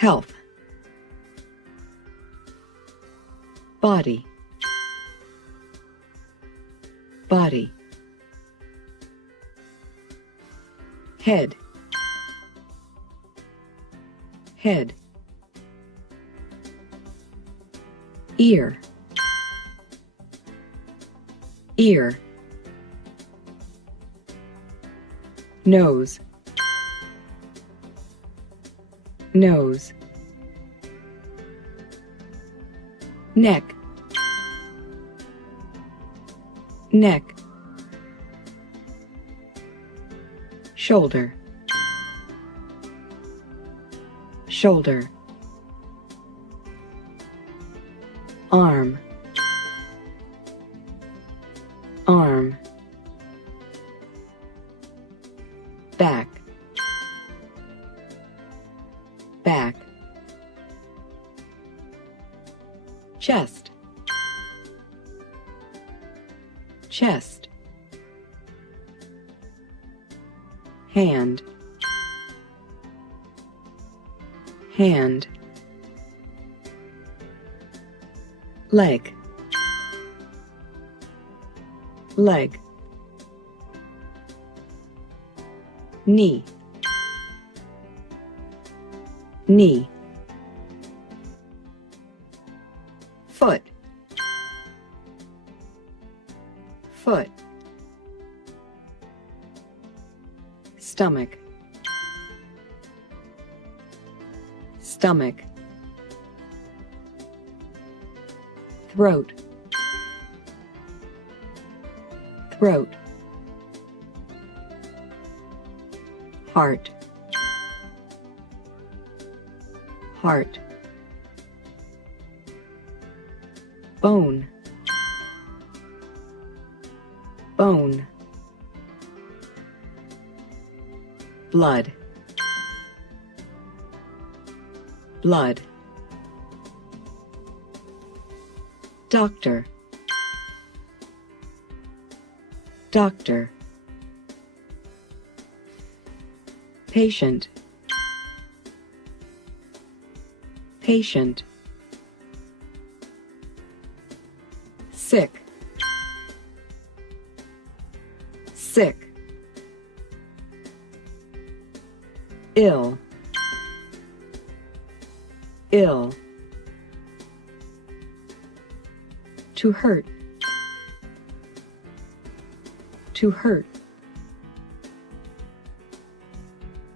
health, body, body, head, head, ear, ear, nose, nose, neck, neck, shoulder, shoulder, arm, arm, back, back, chest, chest, hand, hand, leg, leg, knee, knee, foot, foot, stomach, stomach, throat, throat, heart, heart, bone, bone, blood, blood, doctor, doctor, patient, patient, sick, sick, ill, ill, to hurt, to hurt,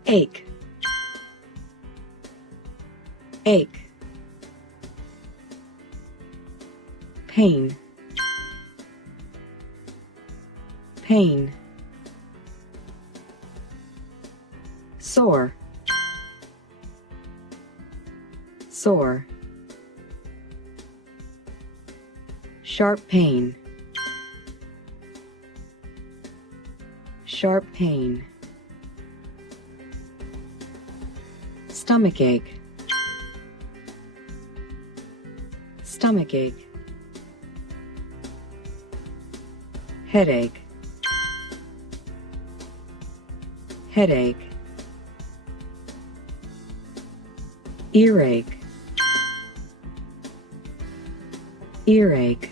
ache, ache, pain, pain, sore, sore, sharp pain, sharp pain, stomachache, stomachache, headache, headache, earache, earache,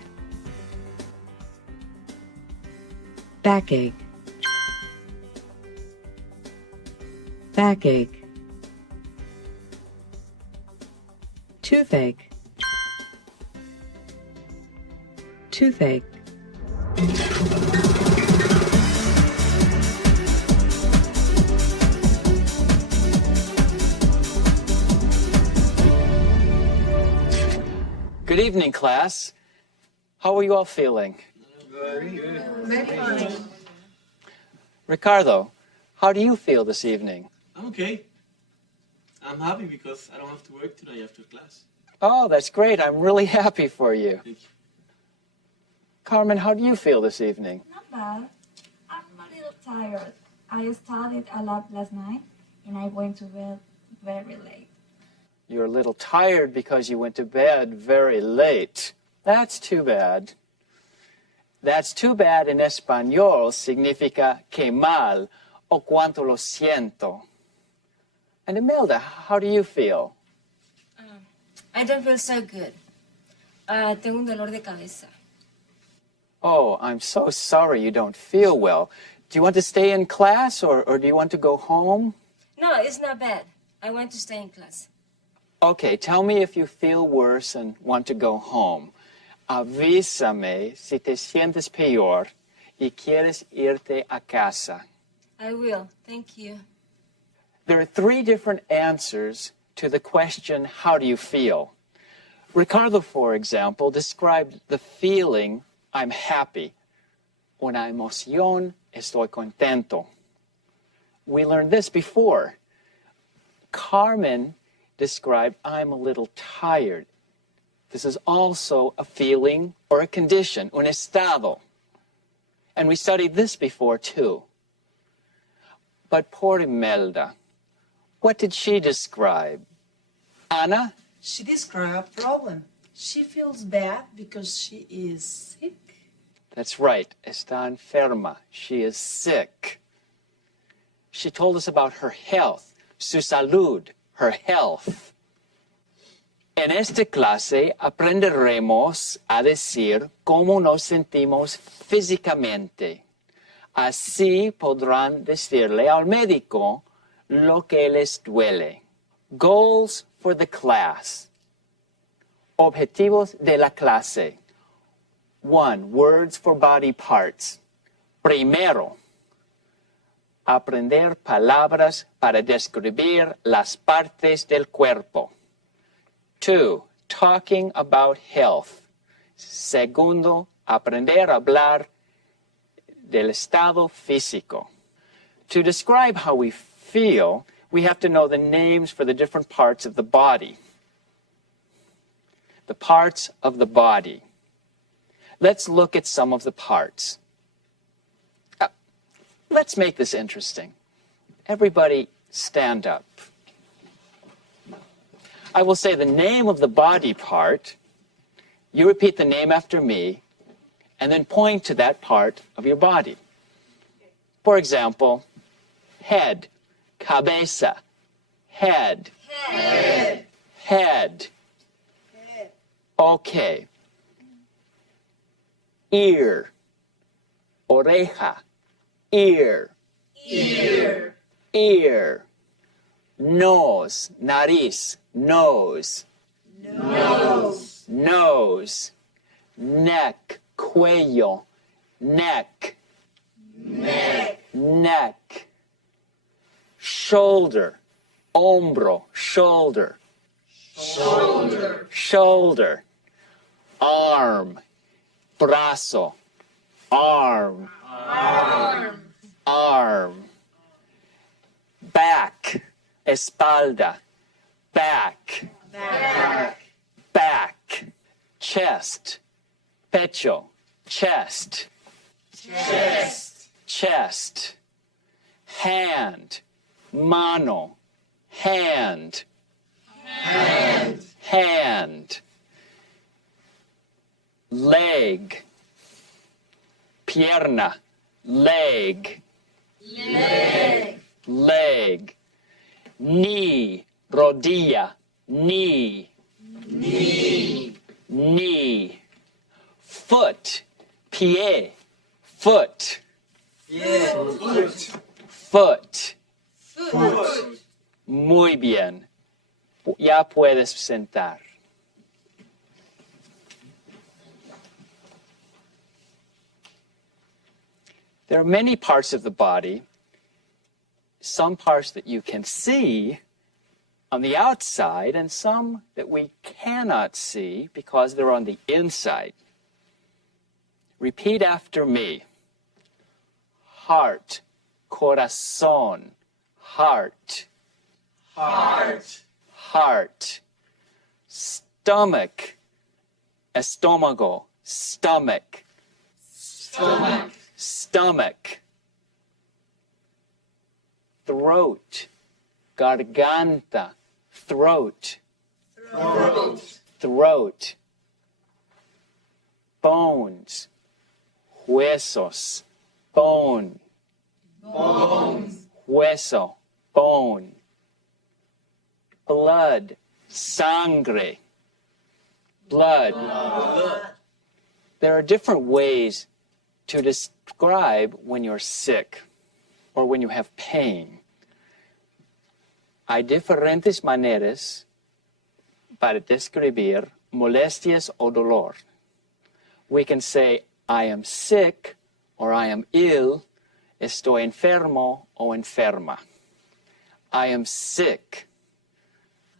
backache, backache, toothache, toothache, Good evening, class. How are you all feeling? Very good. Very fine. Ricardo, how do you feel this evening? I'm okay. I'm happy because I don't have to work today after class. Oh, that's great. I'm really happy for you. Thank you. Carmen, how do you feel this evening? Not bad. I'm a little tired. I studied a lot last night and I went to bed very late. You're a little tired because you went to bed very late. That's too bad. That's too bad in español significa que mal o cuánto lo siento. And Imelda, how do you feel? I don't feel so good. Tengo un dolor de cabeza. Oh, I'm so sorry you don't feel well. Do you want to stay in class or do you want to go home? No, it's not bad. I want to stay in class. Okay, tell me if you feel worse and want to go home. Avísame si te sientes peor y quieres irte a casa. I will. Thank you. There are 3 different answers to the question, how do you feel? Ricardo, for example, described the feeling, I'm happy. Una emoción, estoy contento. We learned this before. Carmen described, I'm a little tired. This is also a feeling or a condition, un estado. And we studied this before too. But poor Imelda, what did she describe? Ana? She described a problem. She feels bad because she is sick. That's right, está enferma. She is sick. She told us about her health, su salud, her health. En esta clase aprenderemos a decir cómo nos sentimos físicamente. Así podrán decirle al médico lo que les duele. Goals for the class. Objetivos de la clase. 1. Words for body parts. Primero, aprender palabras para describir las partes del cuerpo. 2. Talking about health. Segundo, aprender a hablar del estado físico. To describe how we feel, we have to know the names for the different parts of the body. The parts of the body. Let's look at some of the parts. Let's make this interesting. Everybody stand up. I will say the name of the body part. You repeat the name after me, and then point to that part of your body. For example, head, cabeza, head, Head. head. Head. Okay. Ear, oreja, ear, Ear. ear. Nose, nariz, nose, Nose. nose. Neck, cuello, neck, Neck. neck. Shoulder, hombro, shoulder, Shoulder. shoulder. Arm, brazo, arm, Arm. arm. Back, espalda, back, Back. back. Chest, pecho, chest, Chest. chest. Hand, mano, hand, Hand. hand. Leg, pierna, leg, Leg. leg. Knee, rodilla, knee, Knee. knee. Foot, pie, foot, Foot. foot. Foot. Muy bien. Ya puedes sentar. There are many parts of the body, some parts that you can see on the outside and some that we cannot see because they're on the inside. Repeat after me. Heart, corazón, heart, Heart. heart. Stomach, estómago, stomach, Stomach. stomach. Throat, garganta, throat, Throat. throat. Bones, huesos, bone, Bones. hueso, bone. Blood, sangre, Blood. Blood. There are different ways to describe when you're sick or when you have pain. Hay diferentes maneras para describir molestias o dolor. We can say, I am sick, or I am ill, estoy enfermo o enferma. I am sick.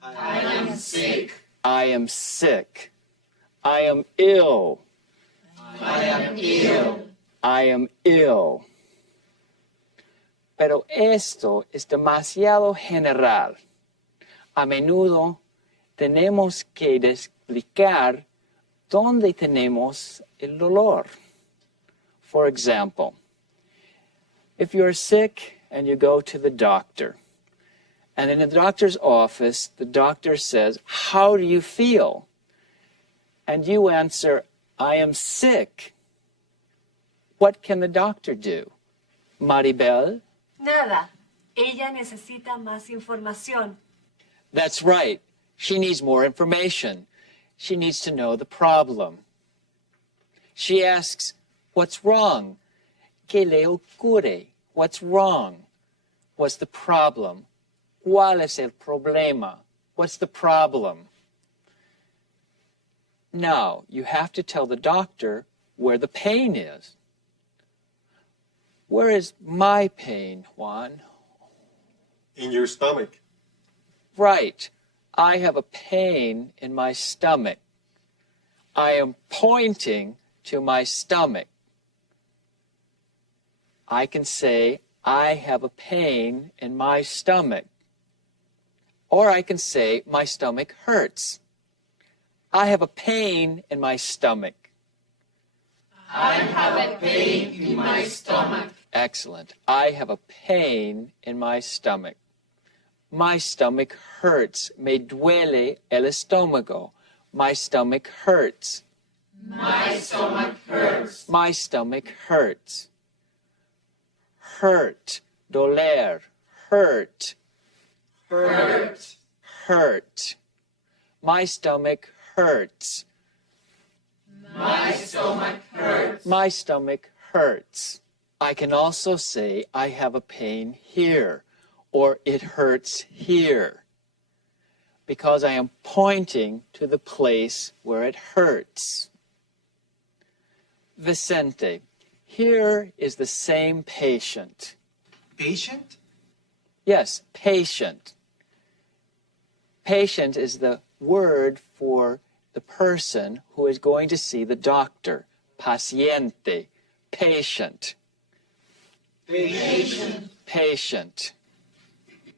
I am sick. I am sick. I am ill. I am ill. I am ill. Pero esto es demasiado general. A menudo tenemos que explicar dónde tenemos el dolor. For example, if you're sick and you go to the doctor, and in the doctor's office, the doctor says, how do you feel? And you answer, I am sick. What can the doctor do? Maribel? Nada. Ella necesita más información. That's right. She needs more information. She needs to know the problem. She asks, what's wrong? ¿Qué le ocurre? What's wrong? What's the problem? ¿Cuál es el problema? What's the problem? Now, you have to tell the doctor where the pain is. Where is my pain, Juan? In your stomach. Right. I have a pain in my stomach. I am pointing to my stomach. I can say, I have a pain in my stomach. Or I can say, my stomach hurts. I have a pain in my stomach. I have a pain in my stomach. Excellent. I have a pain in my stomach. My stomach hurts. Me duele el estómago. My stomach hurts. My stomach hurts. My stomach hurts. Hurt. Doler. Hurt. Hurt. Hurt. My stomach hurts. My stomach hurts. My stomach hurts. I can also say I have a pain here, or it hurts here, because I am pointing to the place where it hurts. Vicente, here is the same patient. Patient? Yes, patient. Patient is the word for the person who is going to see the doctor. Paciente. Patient. Patient. Patient.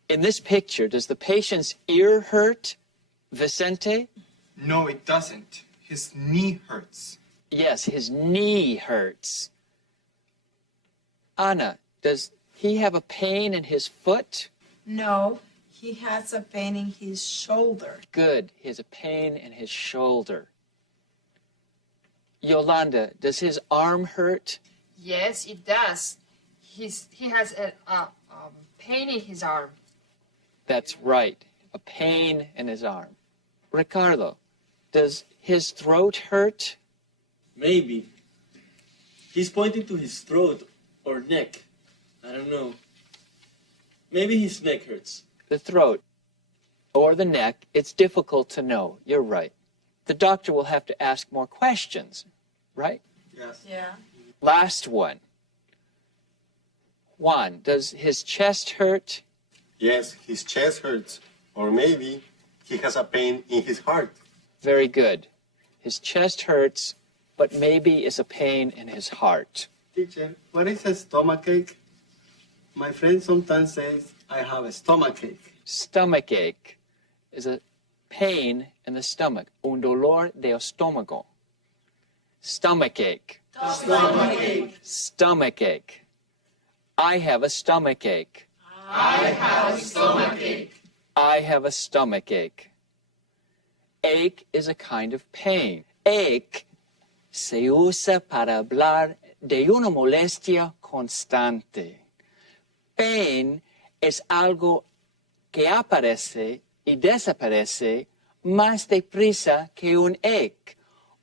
In this picture, does the patient's ear hurt, Vicente? No, it doesn't. His knee hurts. Yes, his knee hurts. Ana, does he have a pain in his foot? No, he has a pain in his shoulder. Good, he has a pain in his shoulder. Yolanda, does his arm hurt? Yes, it does. He has a pain in his arm. That's right, a pain in his arm. Ricardo, does his throat hurt? Maybe. He's pointing to his throat or neck. I don't know. Maybe his neck hurts. The throat or the neck, it's difficult to know. You're right. The doctor will have to ask more questions, right? Yes. Yeah. Last one. Juan, does his chest hurt? Yes, his chest hurts. Or maybe he has a pain in his heart. Very good. His chest hurts, but maybe it's a pain in his heart. Teacher, what is a stomachache? My friend sometimes says I have a stomachache. Stomachache is a pain in the stomach. Un dolor de estómago. Stomachache. Stomachache. Stomachache. I have a stomachache. I have a stomachache. I have a stomachache. Ache is a kind of pain. Ache se usa para hablar de una molestia constante. Pain es algo que aparece y desaparece más deprisa que un egg,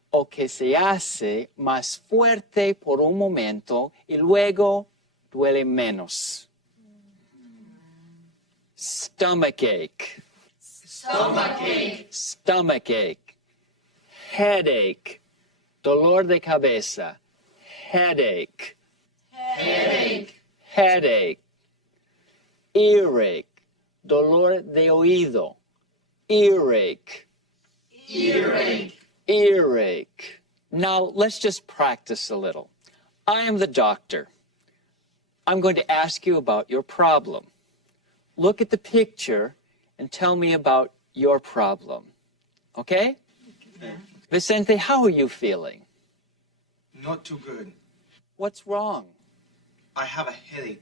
o que se hace más fuerte por un momento y luego duele menos. Stomachache. Stomachache. Stomachache. Headache. Dolor de cabeza. Headache. Headache. Headache. Earache. Dolor de oído. Earache. Earache. Earache. Now, let's just practice a little. I am the doctor. I'm going to ask you about your problem. Look at the picture and tell me about your problem. Okay? Okay. Vicente, how are you feeling? Not too good. What's wrong? I have a headache.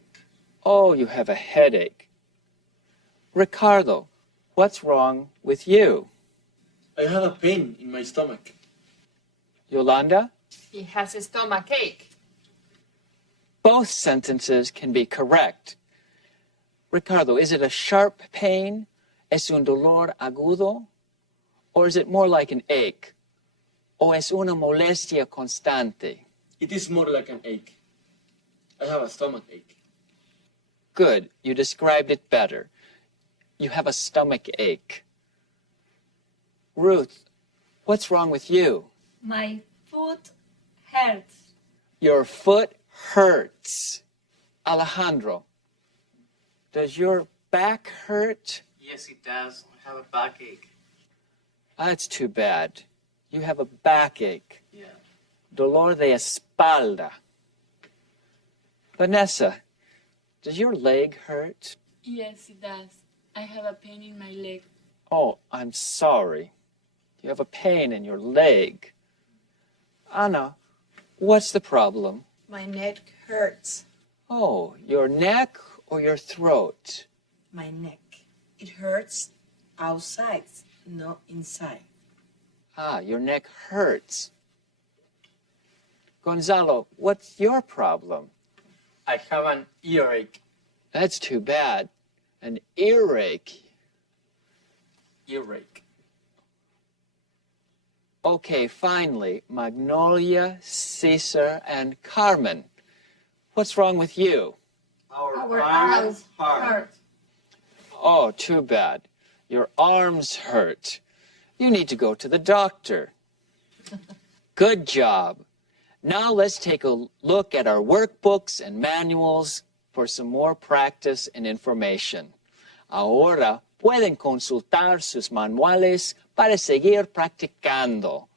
Oh, you have a headache. Ricardo, what's wrong with you? I have a pain in my stomach. Yolanda? He has a stomachache. Both sentences can be correct. Ricardo, is it a sharp pain? ¿Es un dolor agudo? Or is it more like an ache? ¿O es una molestia constante? It is more like an ache. I have a stomach ache. Good, you described it better. You have a stomach ache. Ruth, what's wrong with you? My foot hurts. Your foot hurts. Alejandro, does your back hurt? Yes, it does. I have a backache. That's too bad. You have a backache. Yeah. Dolor de espalda. Vanessa, does your leg hurt? Yes, it does. I have a pain in my leg. Oh, I'm sorry. You have a pain in your leg. Anna, what's the problem? My neck hurts. Oh, your neck or your throat? My neck. It hurts outside, not inside. Ah, your neck hurts. Gonzalo, what's your problem? I have an earache. That's too bad. An earache. Earache. Okay, finally, Magnolia, Cesar, and Carmen. What's wrong with you? Our arms hurt. hurt. Oh, too bad. Your arms hurt. You need to go to the doctor. Good job. Now let's take a look at our workbooks and manuals for some more practice and information. Ahora pueden consultar sus manuales para seguir practicando.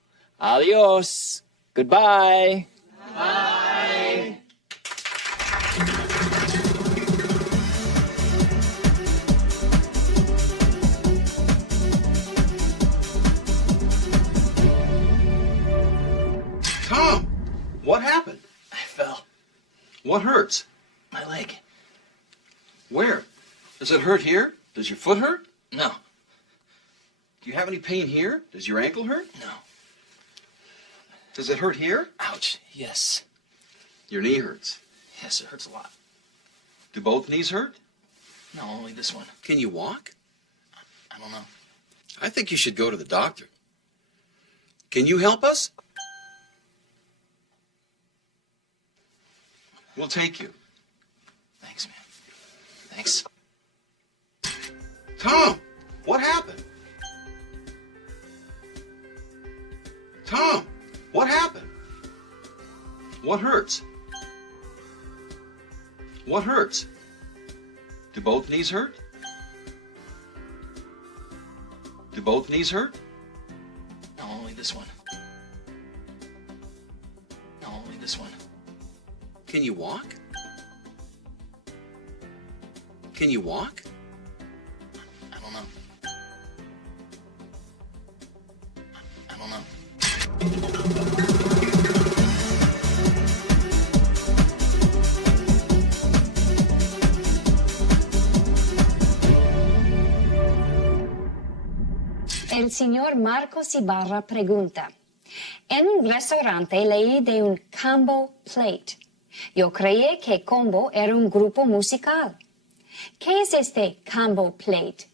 Adiós. Goodbye. Bye. Tom, what happened? I fell. What hurts? My leg. Where? Does it hurt here? Does your foot hurt? No. Do you have any pain here? Does your ankle hurt? No. Does it hurt here? Ouch. Yes. Your knee hurts. Yes, it hurts a lot. Do both knees hurt? No, only this one. Can you walk? I don't know. I think you should go to the doctor. Can you help us? We'll take you. Thanks, man. Thanks. Tom, what happened? Tom, what happened? What hurts? What hurts? Do both knees hurt? Do both knees hurt? No, only this one. No, only this one. Can you walk? Can you walk? I don't know. I don't know. El señor Marcos Ibarra pregunta, en un restaurante leí de un combo plate. Yo creí que combo era un grupo musical. ¿Qué es este combo plate?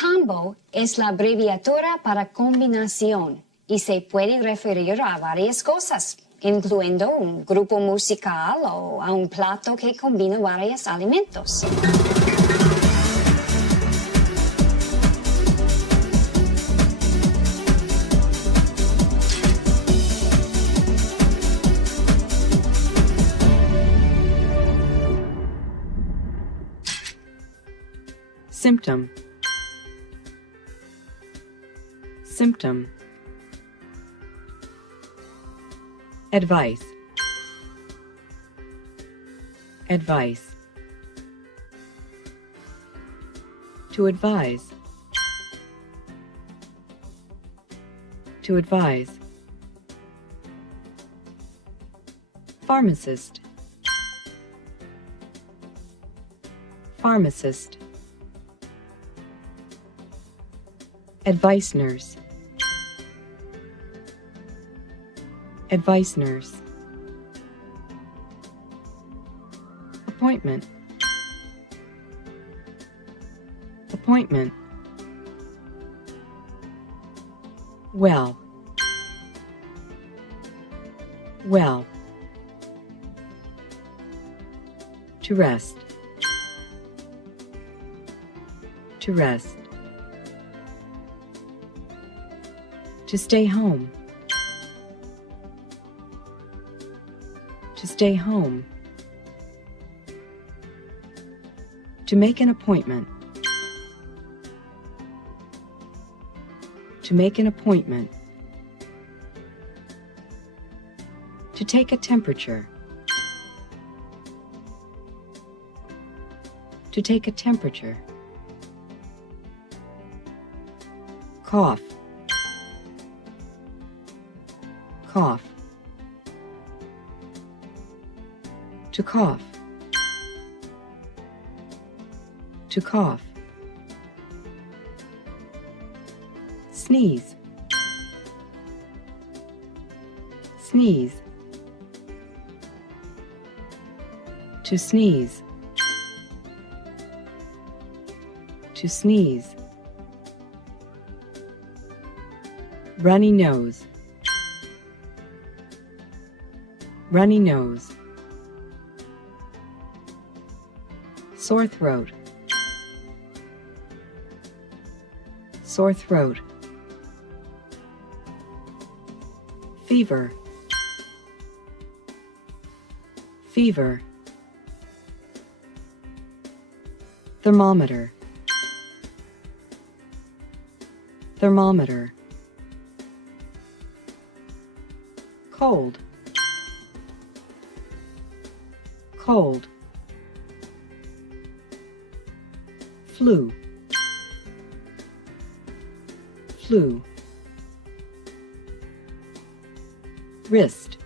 Combo es la abreviatura para combinación y se puede referir a varias cosas, incluyendo un grupo musical o a un plato que combina varios alimentos. Symptom. Symptom. Advice. Advice. To advise. To advise. Pharmacist. Pharmacist. Advice nurse. Advice nurse. Appointment. Appointment. Well. Well. To rest. To rest. To stay home. To stay home. To make an appointment. To make an appointment. To take a temperature. To take a temperature. Cough. Cough. To cough. To cough. Sneeze. Sneeze. To sneeze. To sneeze. Runny nose. Runny nose. Sore throat. Sore throat. Fever. Fever. Thermometer. Thermometer. Cold. Cold. Flu. Flu. Wrist.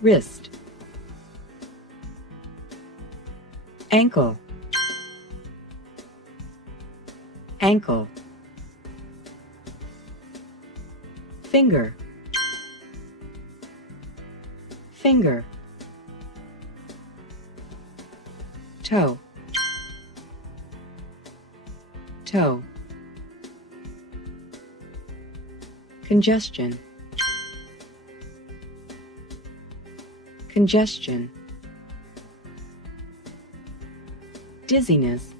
Wrist. Ankle. Ankle. Finger. Finger. Toe. Toe. Congestion. Congestion. Dizziness.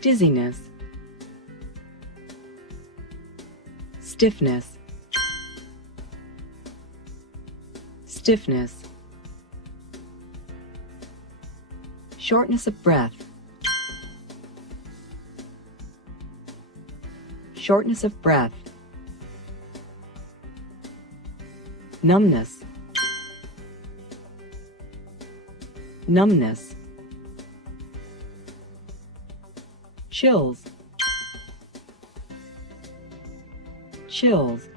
Dizziness. Stiffness. Stiffness. Shortness of breath. Shortness of breath. Numbness. Numbness. Chills. Chills.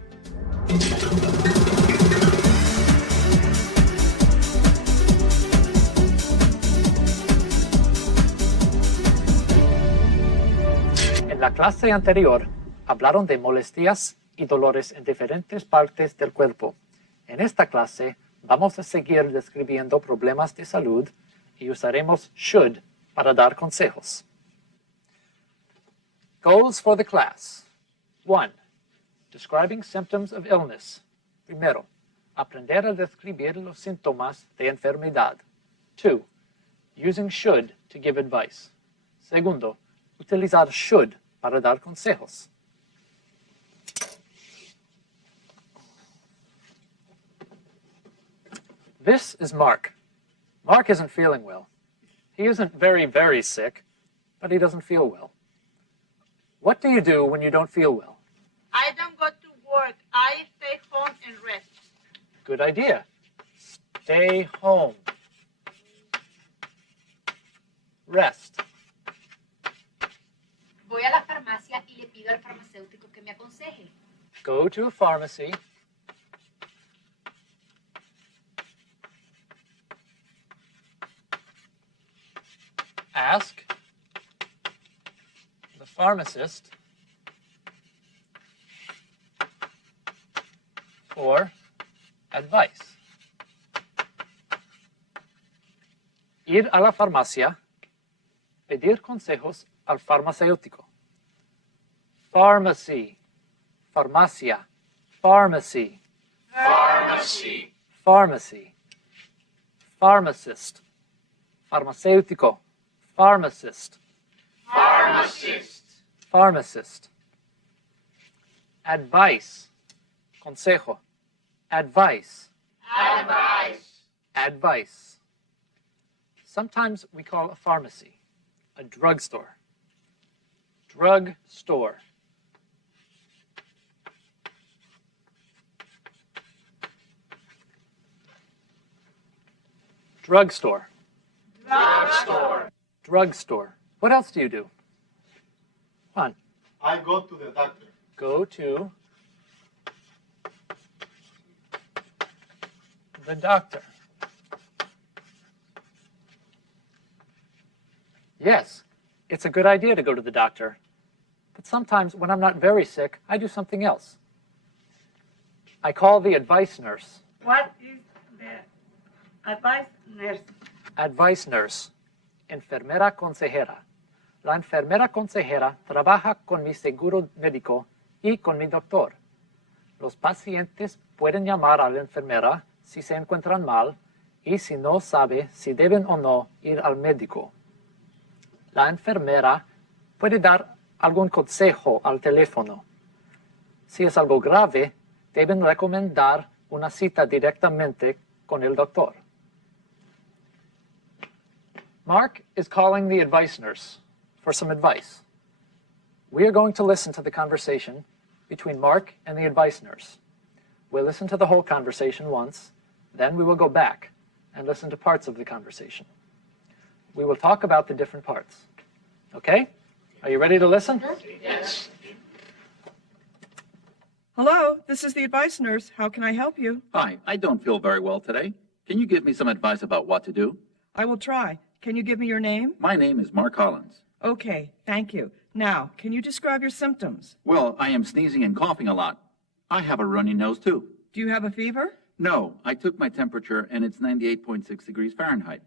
En la clase anterior hablaron de molestias y dolores en diferentes partes del cuerpo. En esta clase vamos a seguir describiendo problemas de salud y usaremos should para dar consejos. Goals for the class. 1. Describing symptoms of illness. Primero, aprender a describir los síntomas de enfermedad. 2. Using should to give advice. Segundo, utilizar should para dar consejos. This is Mark. Mark isn't feeling well. He isn't very, very sick, but he doesn't feel well. What do you do when you don't feel well? I don't go to work. I stay home and rest. Good idea. Stay home. Rest. Voy a la farmacia y le pido al farmacéutico que me aconseje. Go to a pharmacy. Ask the pharmacist for advice. Ir a la farmacia, pedir consejos al farmacéutico. Pharmacy, farmacia, pharmacy. Pharmacy. Pharmacy. Pharmacist. Farmacéutico. Pharmacist. Pharmacist. Pharmacist. Advice. Consejo. Advice. Advice. Advice. Sometimes we call a pharmacy a drugstore. Drugstore. Drugstore. Drugstore. Drugstore. What else do you do? Juan. I go to the doctor. Go to the doctor. Yes, it's a good idea to go to the doctor. But sometimes when I'm not very sick, I do something else. I call the advice nurse. What is the advice nurse? Advice nurse. Enfermera consejera. La enfermera consejera trabaja con mi seguro médico y con mi doctor. Los pacientes pueden llamar a la enfermera si se encuentran mal y si no sabe si deben o no ir al médico. La enfermera puede dar algún consejo al teléfono. Si es algo grave, deben recomendar una cita directamente con el doctor. Mark is calling the advice nurse for some advice. We are going to listen to the conversation between Mark and the advice nurse. We'll listen to the whole conversation once, then we will go back and listen to parts of the conversation. We will talk about the different parts. Okay? Are you ready to listen? Yes. Hello, this is the advice nurse. How can I help you? Hi, I don't feel very well today. Can you give me some advice about what to do? I will try. Can you give me your name? My name is Mark Collins. Okay, thank you. Now, can you describe your symptoms? Well, I am sneezing and coughing a lot. I have a runny nose too. Do you have a fever? No, I took my temperature and it's 98.6 degrees Fahrenheit.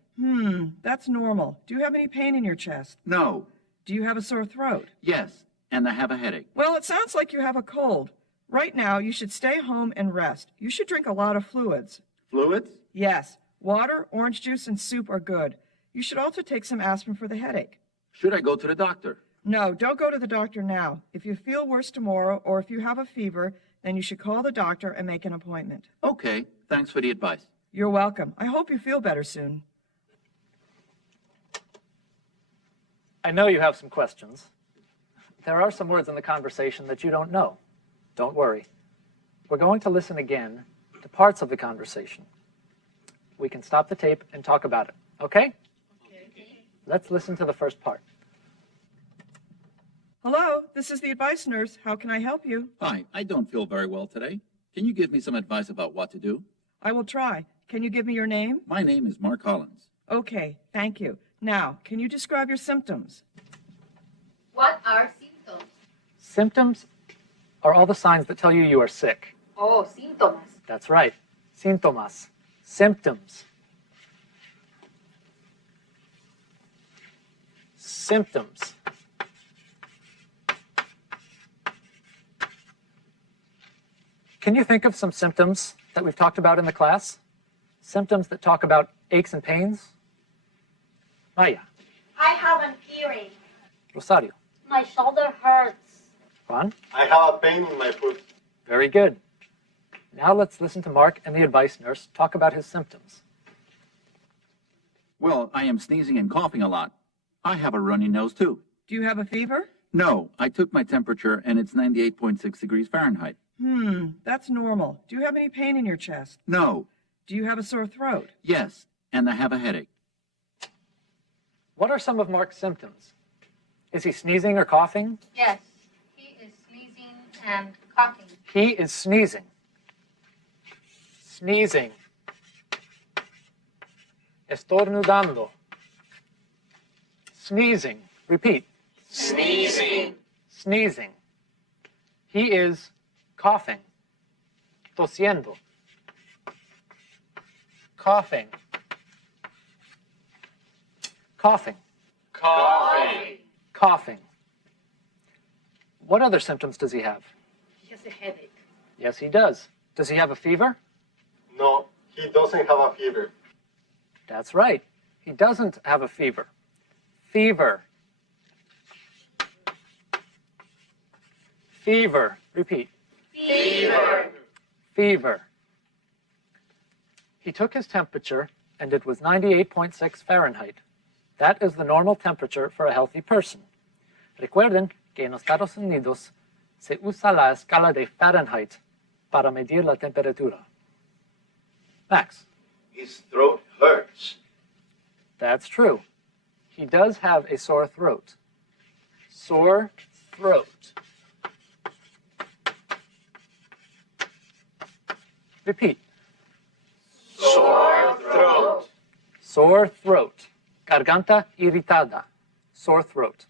That's normal. Do you have any pain in your chest? No. Do you have a sore throat? Yes, and I have a headache. Well, it sounds like you have a cold. Right now, you should stay home and rest. You should drink a lot of fluids. Fluids? Yes. Water, orange juice, and soup are good. You should also take some aspirin for the headache. Should I go to the doctor? No, don't go to the doctor now. If you feel worse tomorrow or if you have a fever, then you should call the doctor and make an appointment. Okay, thanks for the advice. You're welcome. I hope you feel better soon. I know you have some questions. There are some words in the conversation that you don't know. Don't worry. We're going to listen again to parts of the conversation. We can stop the tape and talk about it, okay? Okay. Let's listen to the first part. Hello, this is the advice nurse. How can I help you? Hi, I don't feel very well today. Can you give me some advice about what to do? I will try. Can you give me your name? My name is Mark Collins. Okay, thank you. Now, can you describe your symptoms? What are symptoms? Symptoms are all the signs that tell you are sick. Oh, síntomas. That's right. Síntomas. Symptoms. symptoms. Can you think of some symptoms that we've talked about in the class? Symptoms that talk about aches and pains? Maya. I have an earache. Rosario. My shoulder hurts. Juan. I have a pain in my foot. Very good. Now let's listen to Mark and the advice nurse talk about his symptoms. Well, I am sneezing and coughing a lot. I have a runny nose, too. Do you have a fever? No, I took my temperature and it's 98.6 degrees Fahrenheit. That's normal. Do you have any pain in your chest? No. Do you have a sore throat? Yes, and I have a headache. What are some of Mark's symptoms? Is he sneezing or coughing? Yes, he is sneezing and coughing. He is sneezing. Sneezing. Estornudando. Sneezing. Repeat. Sneezing. Sneezing. He is coughing. Tosiendo. Coughing. Coughing. Coughing. Coughing. What other symptoms does he have? He has a headache. Yes, he does. Does he have a fever? No, he doesn't have a fever. That's right. He doesn't have a fever. Fever. Fever. Repeat. Fever. Fever. He took his temperature and it was 98.6 Fahrenheit. That is the normal temperature for a healthy person. Recuerden que en los Estados Unidos se usa la escala de Fahrenheit para medir la temperatura. Max. His throat hurts. That's true. He does have a sore throat. Sore throat. Repeat. Sore throat. Sore throat. Garganta irritada. Sore throat.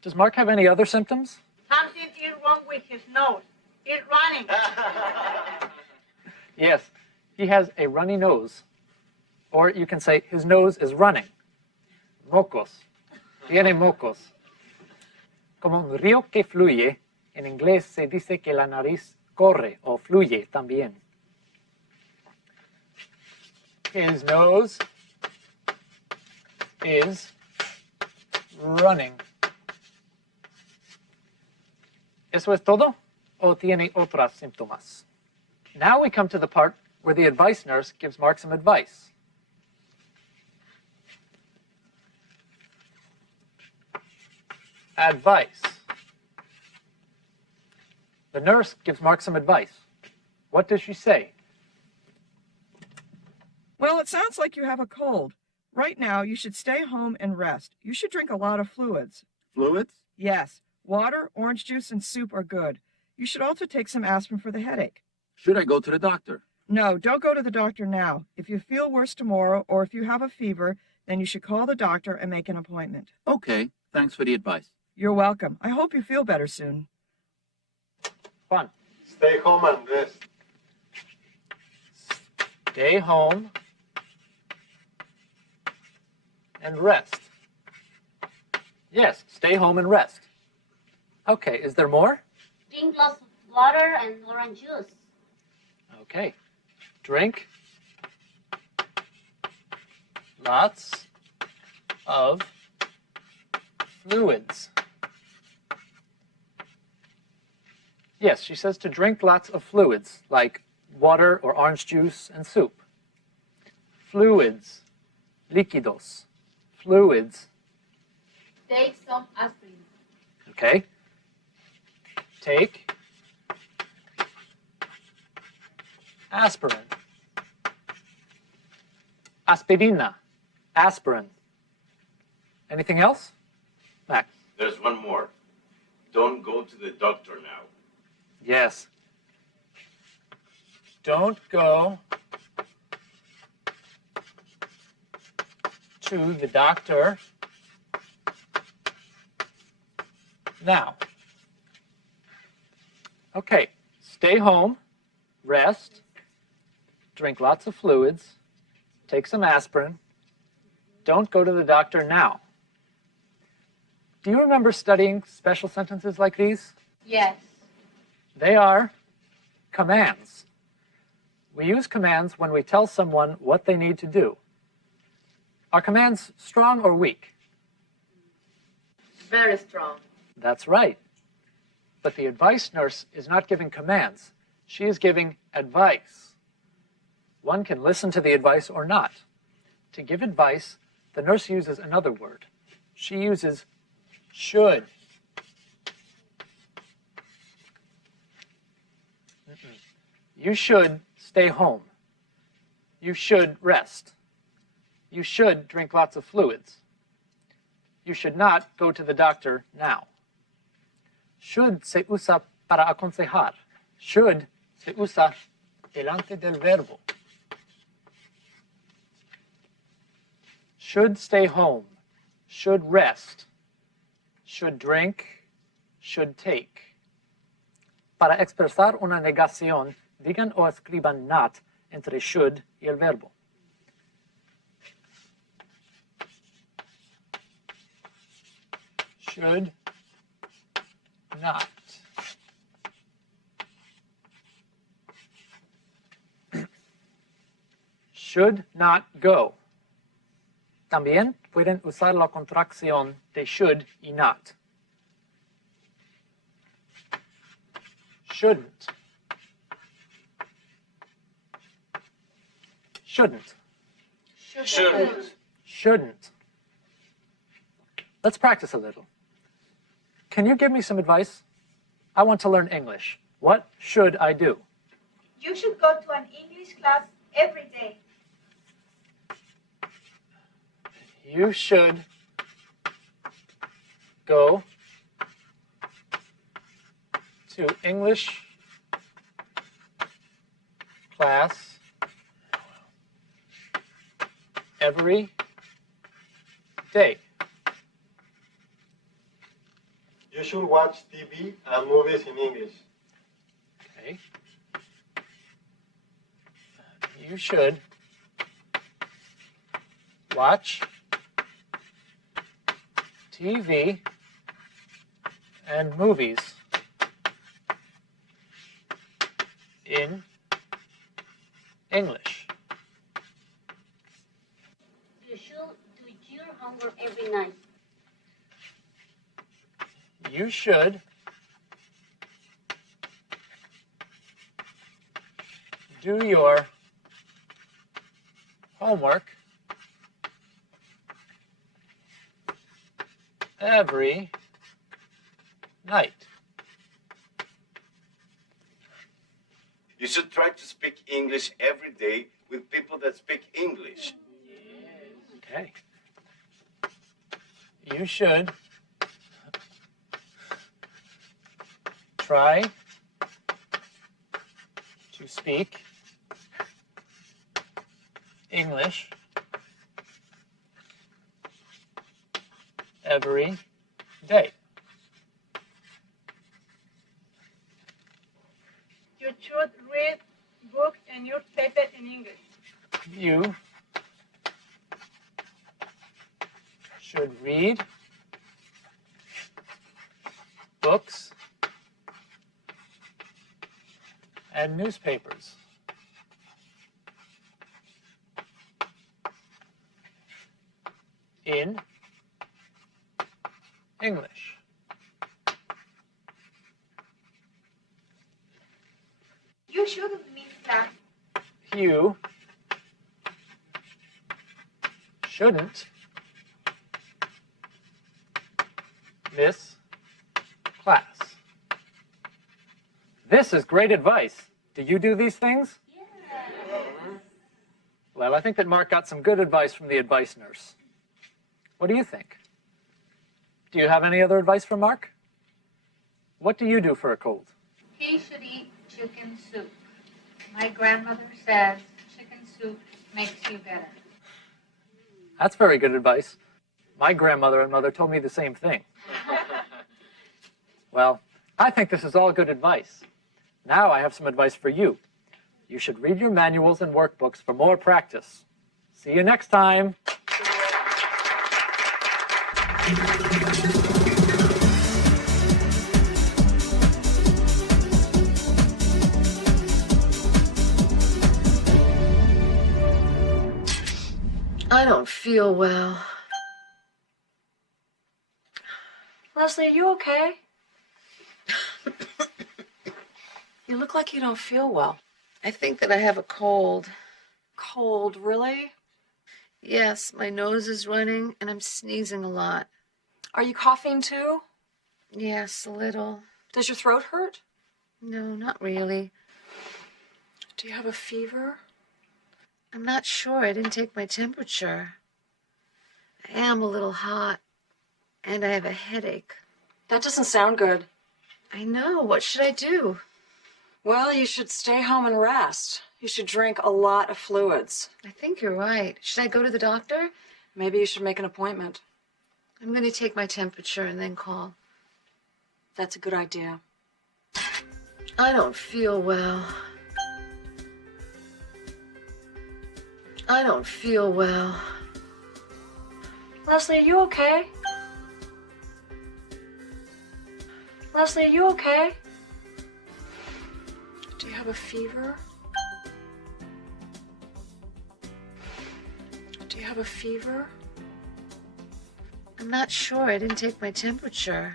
Does Mark have any other symptoms? Something is wrong with his nose. It's running. Yes, he has a runny nose. Or you can say his nose is running. Mocos. Tiene mocos. Como un río que fluye, en inglés se dice que la nariz corre o fluye también. His nose is running. ¿Eso es todo? ¿O tiene otros síntomas? Now we come to the part where the advice nurse gives Mark some advice. Advice. The nurse gives Mark some advice. What does she say? Well, it sounds like you have a cold. Right now, you should stay home and rest. You should drink a lot of fluids. Fluids? Yes, water, orange juice, and soup are good. You should also take some aspirin for the headache. Should I go to the doctor? No, don't go to the doctor now. If you feel worse tomorrow or if you have a fever, then you should call the doctor and make an appointment. Okay, thanks for the advice. You're welcome. I hope you feel better soon. Fun. Stay home and rest. Stay home and rest. Yes, stay home and rest. Okay, is there more? Drink lots of water and orange juice. Okay. Drink lots of fluids. Yes, she says to drink lots of fluids, like water or orange juice and soup. Fluids. Líquidos. Fluids. Take some aspirin. Okay. Take aspirin. Aspirina. Aspirin. Anything else? Max. There's one more. Don't go to the doctor now. Yes. Don't go to the doctor now. Okay, stay home, rest, drink lots of fluids, take some aspirin. Don't go to the doctor now. Do you remember studying special sentences like these? Yes. They are commands. We use commands when we tell someone what they need to do. Are commands strong or weak? Very strong. That's right. But the advice nurse is not giving commands. She is giving advice. One can listen to the advice or not. To give advice, the nurse uses another word. She uses should. You should stay home. You should rest. You should drink lots of fluids. You should not go to the doctor now. Should se usa para aconsejar. Should se usa delante del verbo. Should stay home. Should rest. Should drink. Should take. Para expresar una negación, digan o escriban not entre should y el verbo. Should not. Should not go. También pueden usar la contracción de should y not. Shouldn't. Shouldn't. Shouldn't. Shouldn't. Let's practice a little. Can you give me some advice? I want to learn English. What should I do? You should go to an English class every day. You should go to English class every day. You should watch TV and movies in English. Okay. You should watch TV and movies in English. You should do your homework every night. You should do your homework every night. You should try to speak English every day with people that speak English. Okay. You should try to speak English every day. You should read books and newspaper in English. You should read books and newspapers in English. You shouldn't miss class. You shouldn't miss class. This is great advice. Do you do these things? Yes. Well, I think that Mark got some good advice from the advice nurse. What do you think? Do you have any other advice from Mark? What do you do for a cold? He should eat chicken soup. My grandmother says chicken soup makes you better. That's very good advice. My grandmother and mother told me the same thing. Well, I think this is all good advice. Now I have some advice for you. You should read your manuals and workbooks for more practice. See you next time. I don't feel well. Leslie, are you okay? You look like you don't feel well. I think that I have a cold. Cold, really? Yes, my nose is running and I'm sneezing a lot. Are you coughing too? Yes, a little. Does your throat hurt? No, not really. Do you have a fever? I'm not sure. I didn't take my temperature. I am a little hot and I have a headache. That doesn't sound good. I know. What should I do? Well, you should stay home and rest. You should drink a lot of fluids. I think you're right. Should I go to the doctor? Maybe you should make an appointment. I'm going to take my temperature and then call. That's a good idea. I don't feel well. I don't feel well. Leslie, are you okay? Leslie, are you okay? Do you have a fever? Do you have a fever? I'm not sure. I didn't take my temperature.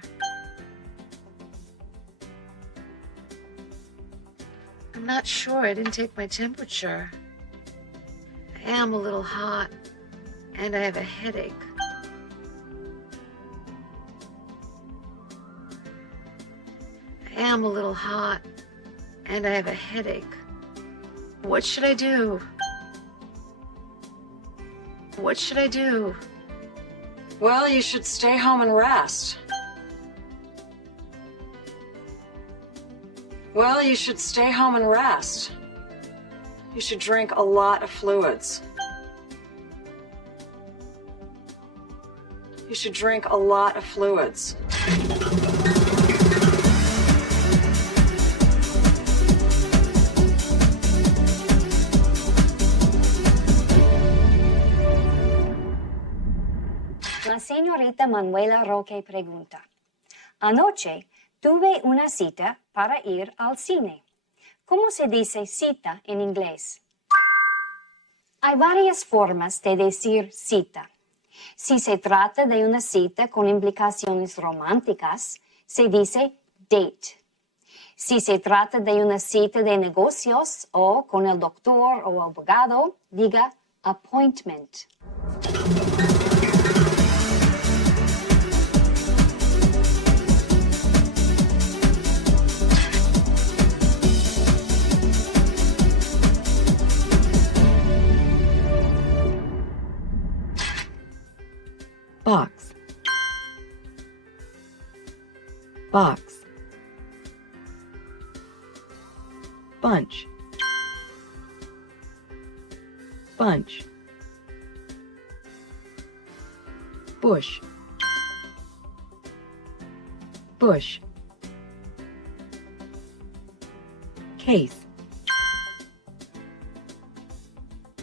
I'm not sure. I didn't take my temperature. I am a little hot and I have a headache. I am a little hot and I have a headache. What should I do? What should I do? Well, you should stay home and rest. Well, you should stay home and rest. You should drink a lot of fluids. You should drink a lot of fluids. La señorita Manuela Roque pregunta: Anoche tuve una cita para ir al cine. ¿Cómo se dice cita en inglés? Hay varias formas de decir cita. Si se trata de una cita con implicaciones románticas, se dice date. Si se trata de una cita de negocios o con el doctor o abogado, diga appointment. Box. Box. Bunch. Bunch. Bush. Bush. Case.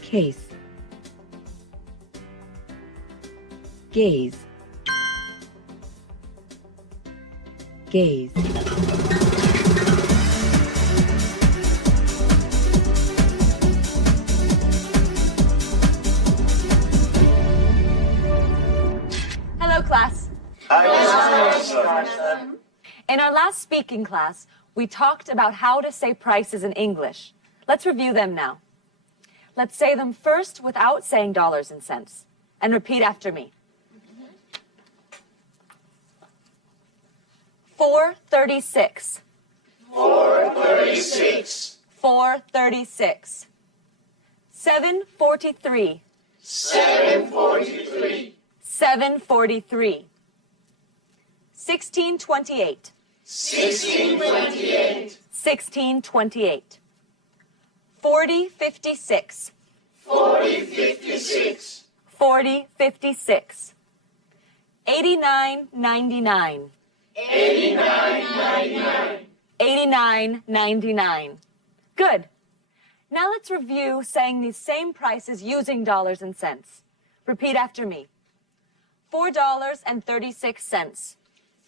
Case. Gaze. Gaze. Hello, class. In our last speaking class, we talked about how to say prices in English. Let's review them now. Let's say them first without saying dollars and cents. And repeat after me. $4.36. $4.36. $4.36. $7.43. $7.43. $7.43. $16.28. $16.28. $16.28. $40.56. $40.56. $40.56. $89.99. $89.99. $89.99. Good. Now let's review saying these same prices using dollars and cents. Repeat after me. $4.36.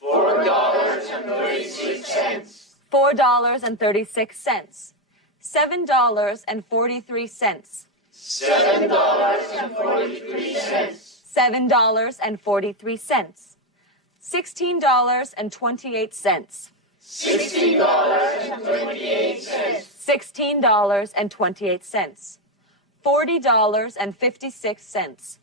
$4.36. $4.36. $7.43. $7.43. $7.43. $16.28. $16.28. $16.28. $40.56.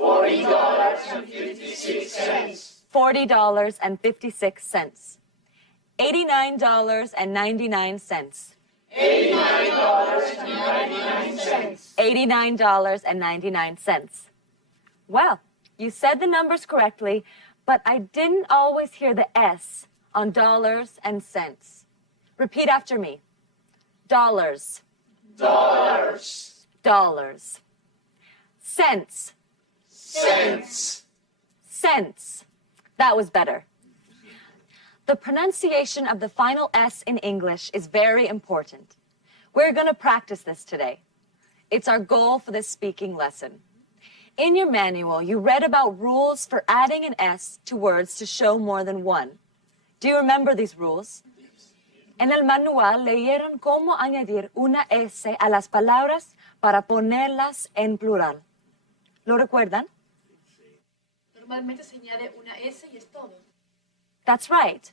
$40.56. $40.56. $89.99. $89.99. $89.99. Well, you said the numbers correctly, but I didn't always hear the S on dollars and cents. Repeat after me. Dollars. Dollars. Dollars. Cents. Cents. Cents. That was better. The pronunciation of the final S in English is very important. We're going to practice this today. It's our goal for this speaking lesson. In your manual, you read about rules for adding an S to words to show more than one. Do you remember these rules? En el manual leyeron cómo añadir una S a las palabras para ponerlas en plural. ¿Lo recuerdan? Normalmente se añade una S y es todo. That's right.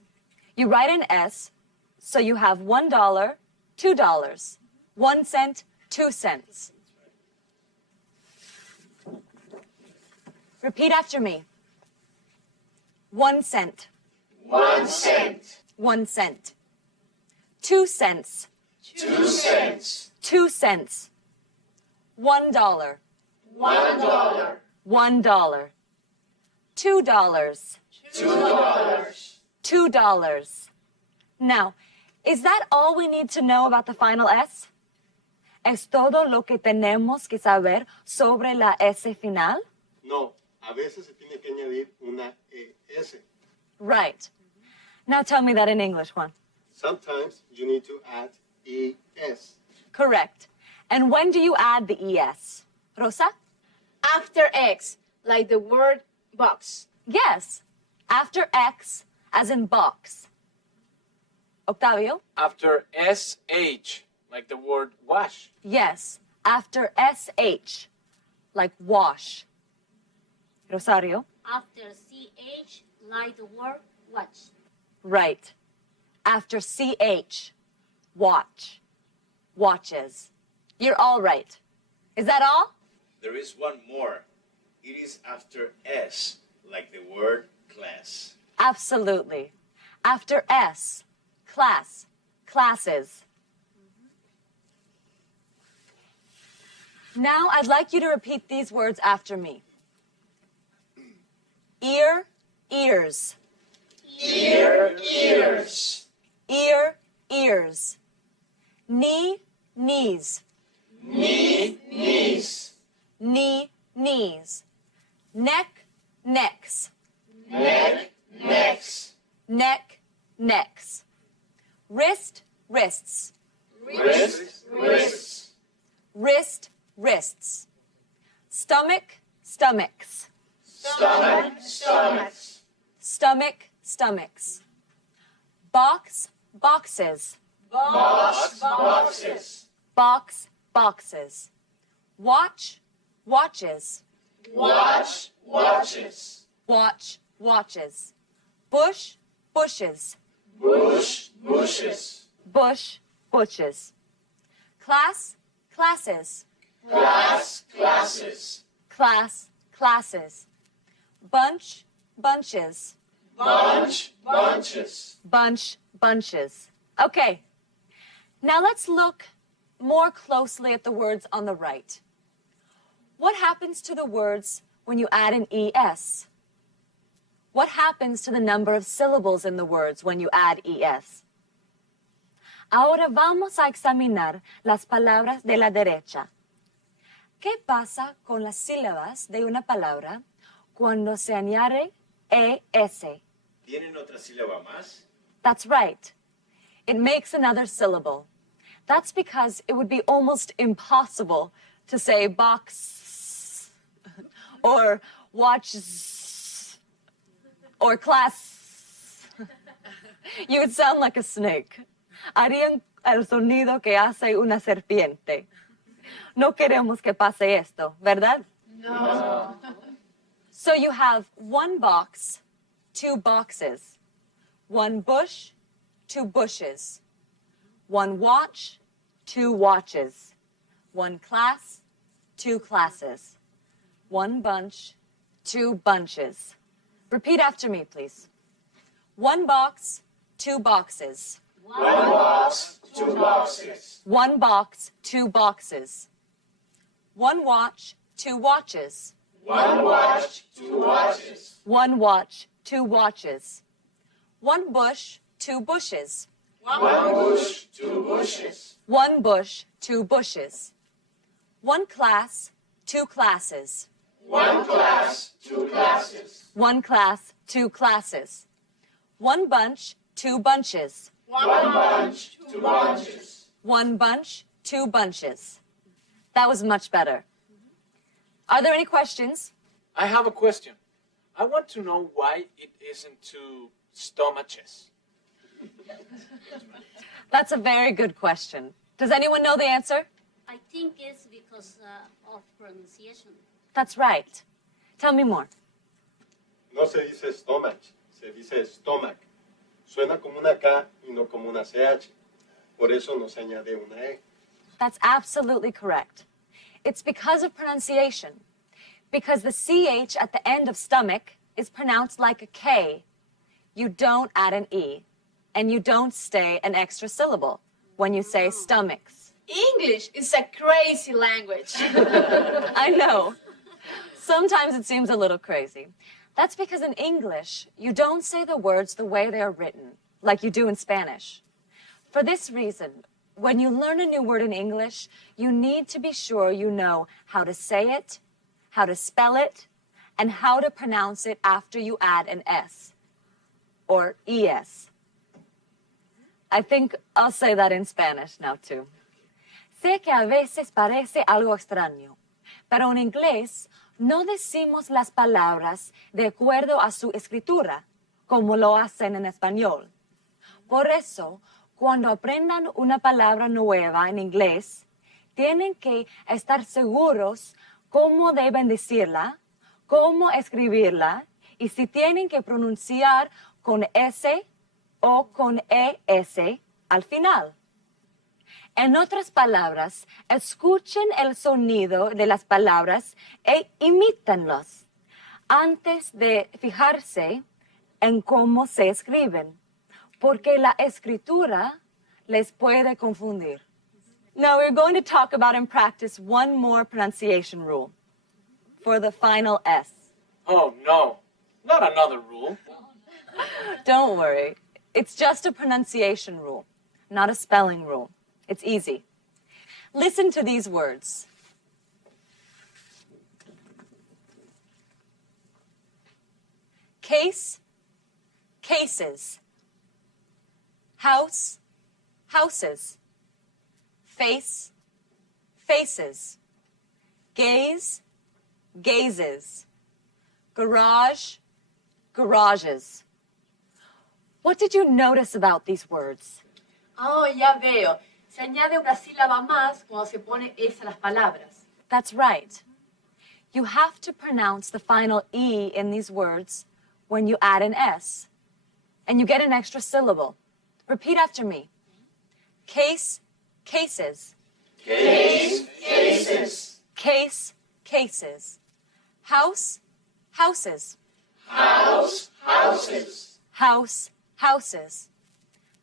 You write an S, so you have $1, $2, 1 cent, 2 cents. Repeat after me. 1 cent. 1 cent. 1 cent. 2 cents. 2 cents. 2 cents. $1. $1. $1. $2. $2. $2. Now, is that all we need to know about the final S? ¿Es todo lo que tenemos que saber sobre la S final? No, a veces se tiene que añadir una ES. Right. Now tell me that in English, Juan. Sometimes you need to add ES. Correct. And when do you add the ES? Rosa? After X, like the word box. Yes. After X, as in box. Octavio? After SH, like the word wash. Yes. After SH, like wash. Rosario? After CH, like the word watch. Right. After CH, watch. Watches. You're all right. Is that all? There is one more. It is after S, like the word class. Absolutely. After S, class, classes. Now I'd like you to repeat these words after me. Ear, ears. Ear, ears. Ear, ears. Knee, knees. Knee, knees. Knee, knees. Neck, necks. Neck, necks. Neck, necks. Wrist, wrists. Wrist, wrists. Wrist, wrists. Stomach, stomachs. Stomach, stomachs. Stomach, stomachs. Box, boxes. Box, boxes. Box, boxes. Watch, watches. Watch, watches. Watch, watches. Bush, bushes. Bush, bushes. Bush, bushes. Class, classes. Class, classes. Class, classes. Bunch, bunches. Bunch, bunches. Bunch, bunches. Okay. Now let's look more closely at the words on the right. What happens to the words when you add an ES? What happens to the number of syllables in the words when you add ES? Ahora vamos a examinar las palabras de la derecha. ¿Qué pasa con las sílabas de una palabra cuando se añade ES? ¿Tienen otra sílaba más? That's right. It makes another syllable. That's because it would be almost impossible to say box or watch or class. You would sound like a snake. Harían el sonido que hace una serpiente. No queremos que pase esto, ¿verdad? No. So you have one box, two boxes. One bush, two bushes. One watch, two watches. One class, two classes. One bunch, two bunches. Repeat after me, please. One box, two boxes. One box, two boxes. One box, two boxes. One watch, two watches. One watch, two watches. One watch, two watches. One bush, two bushes. One bush, two bushes. One bush, two bushes. One class, two classes. One class, two classes. One class, two classes. One bunch, two bunches. One bunch, two bunches. One bunch, two bunches. That was much better. Are there any questions? I have a question. I want to know why it isn't two stomaches. That's a very good question. Does anyone know the answer? I think it's because of pronunciation. That's right. Tell me more. No se dice stomach, se dice stomach. Suena como una K y no como una CH. Por eso no se añade una E. That's absolutely correct. It's because of pronunciation. Because the CH at the end of stomach is pronounced like a K. You don't add an E. And you don't stay an extra syllable when you say stomachs. English is a crazy language. I know. Sometimes it seems a little crazy. That's because in English, you don't say the words the way they're written, like you do in Spanish. For this reason, when you learn a new word in English, you need to be sure you know how to say it, how to spell it, and how to pronounce it after you add an S or ES. I think I'll say that in Spanish now too. Sé que a veces parece algo extraño, pero en inglés no decimos las palabras de acuerdo a su escritura, como lo hacen en español. Por eso, cuando aprendan una palabra nueva en inglés, tienen que estar seguros cómo deben decirla, cómo escribirla, y si tienen que pronunciar con S o con ES al final. En otras palabras, escuchen el sonido de las palabras e imítenlos antes de fijarse en cómo se escriben, porque la escritura les puede confundir. Now we're going to talk about and practice one more pronunciation rule for the final S. Oh, no. Not another rule. Don't worry. It's just a pronunciation rule, not a spelling rule. It's easy. Listen to these words. Case, cases. House, houses. Face, faces. Gaze, gazes. Garage, garages. What did you notice about these words? Oh, ya veo. Se añade una sílaba más cuando se pone S a las palabras. That's right. You have to pronounce the final E in these words when you add an S. And you get an extra syllable. Repeat after me. Case, cases. Case, cases. Case, cases. House, houses. House, houses. House, houses.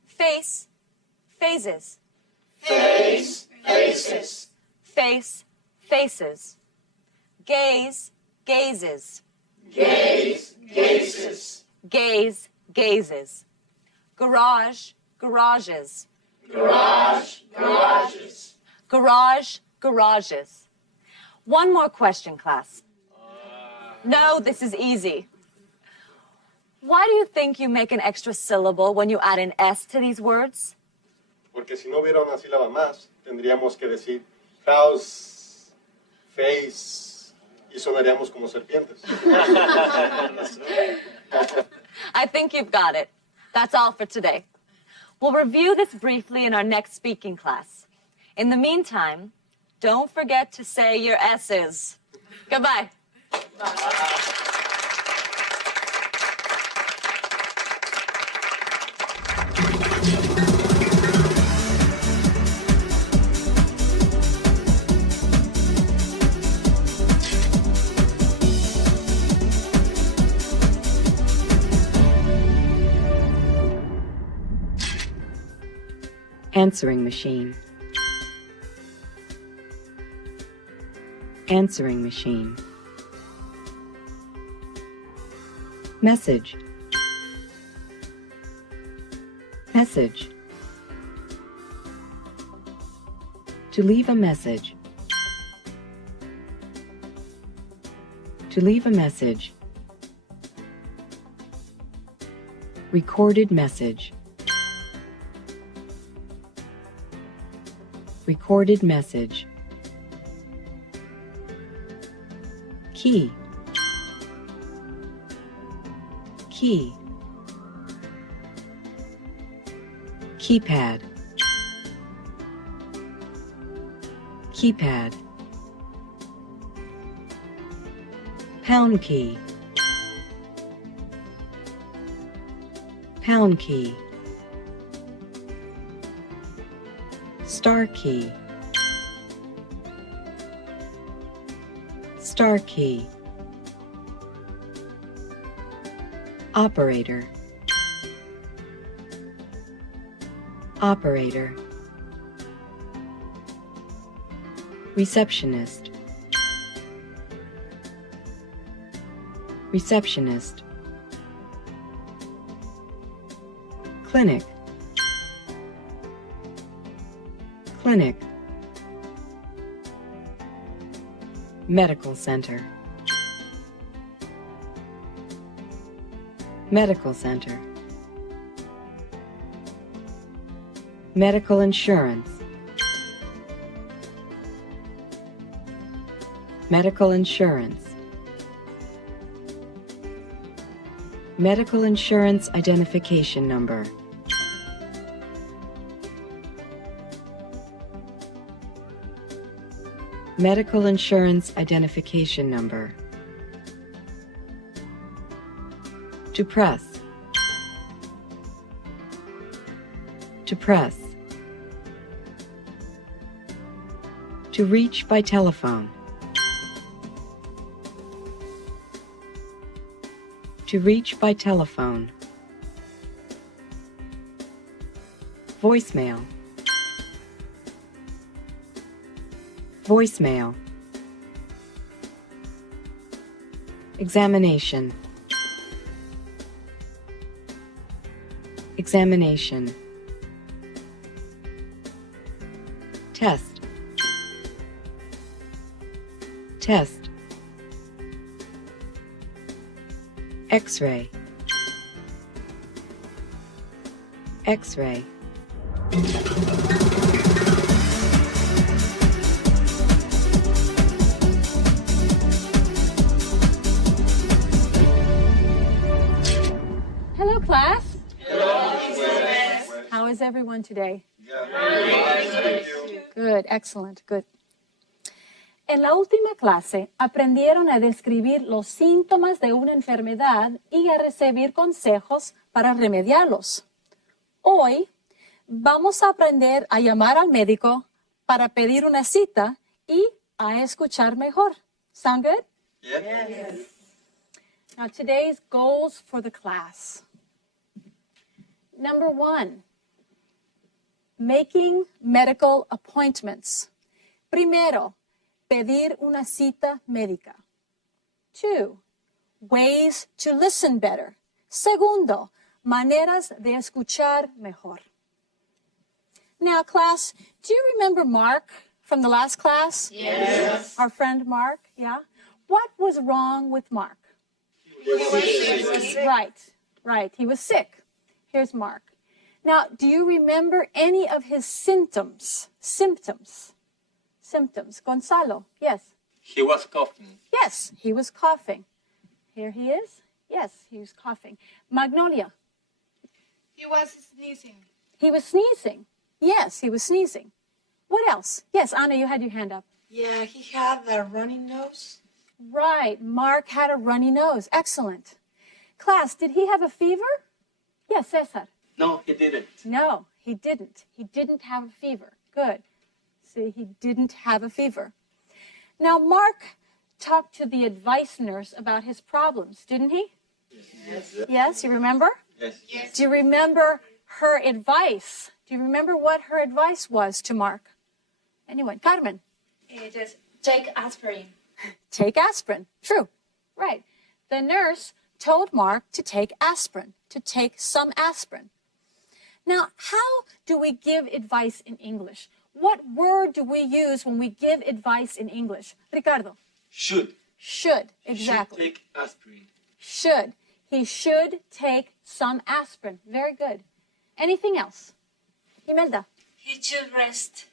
Face, phases. Face, faces. Face, faces. Gaze, gazes. Gaze, gazes. Gaze, gazes. Garage, garages. Garage, garages. Garage, garages. One more question, class. No, this is easy. Why do you think you make an extra syllable when you add an S to these words? Porque si no hubiera una sílaba más, tendríamos que decir house, face, y sonaríamos como serpientes. I think you've got it. That's all for today. We'll review this briefly in our next speaking class. In the meantime, Don't forget to say your S's. Goodbye. Answering machine. Answering machine. Message. Message. To leave a message. To leave a message. Recorded message. Recorded message. Key. Key. Keypad. Keypad. Pound key. Pound key. Star key. Star key. Operator. Operator. Receptionist. Receptionist. Clinic. Clinic. Medical center. Medical center. Medical insurance. Medical insurance. Medical insurance identification number. Medical insurance identification number. To press. To press. To reach by telephone. To reach by telephone. Voicemail. Voicemail. Examination. Examination. Test. Test. X-ray. X-ray. Hello, class. How is everyone today? Good, excellent, good. En la última clase aprendieron a describir los síntomas de una enfermedad y a recibir consejos para remediarlos. Hoy vamos a aprender a llamar al médico para pedir una cita y a escuchar mejor. Sound good? Yes. Now today's goals for the class. Number 1, making medical appointments. Primero, pedir una cita médica. 2, ways to listen better. Segundo, maneras de escuchar mejor. Now, class, do you remember Mark from the last class? Yes. Our friend Mark, yeah? What was wrong with Mark? He was sick. Right. He was sick. Here's Mark. Now, do you remember any of his symptoms? Symptoms. Gonzalo, yes. He was coughing. Yes, he was coughing. Here he is. Yes, he was coughing. Magnolia. He was sneezing. He was sneezing. Yes, he was sneezing. What else? Yes, Anna, you had your hand up. Yeah, he had a runny nose. Right, Mark had a runny nose. Excellent. Class, did he have a fever? Yes, Cesar. No, he didn't. No, he didn't. He didn't have a fever. Good. See, he didn't have a fever. Now, Mark talked to the advice nurse about his problems, didn't he? Yes. Yes, you remember? Yes. Do you remember her advice? Do you remember what her advice was to Mark? Anyone? Carmen? Just take aspirin. Take aspirin. True. Right. The nurse told Mark to take aspirin, to take some aspirin. Now, how do we give advice in English? What word do we use when we give advice in English? Ricardo? Should. Should. Exactly. Should take aspirin. Should. He should take some aspirin. Very good. Anything else? Imelda? He should rest.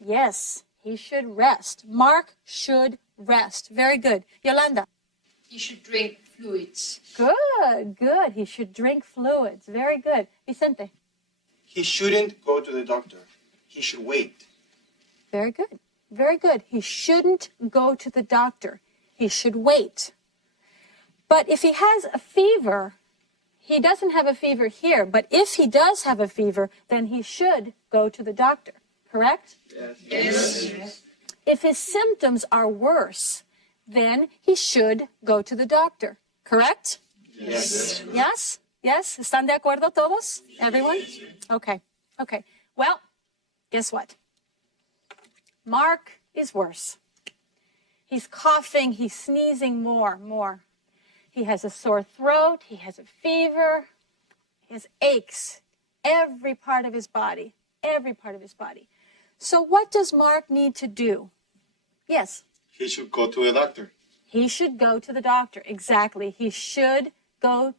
Yes, he should rest. Mark should rest. Very good. Yolanda? You should drink fluids. Good, good. He should drink fluids. Very good. Vicente? He shouldn't go to the doctor. He should wait. Very good. Very good. He shouldn't go to the doctor. He should wait. But if he has a fever, he doesn't have a fever here, but if he does have a fever, then he should go to the doctor. Correct? Yes. If his symptoms are worse, then he should go to the doctor. Correct? Yes. Yes? Yes? ¿Están de acuerdo todos? Everyone? Okay. Okay. Well, guess what? Mark is worse. He's coughing, he's sneezing more. He has a sore throat, he has a fever, he has aches, every part of his body. So what does Mark need to do? Yes? He should go to the doctor. He should go to the doctor. Exactly. He should call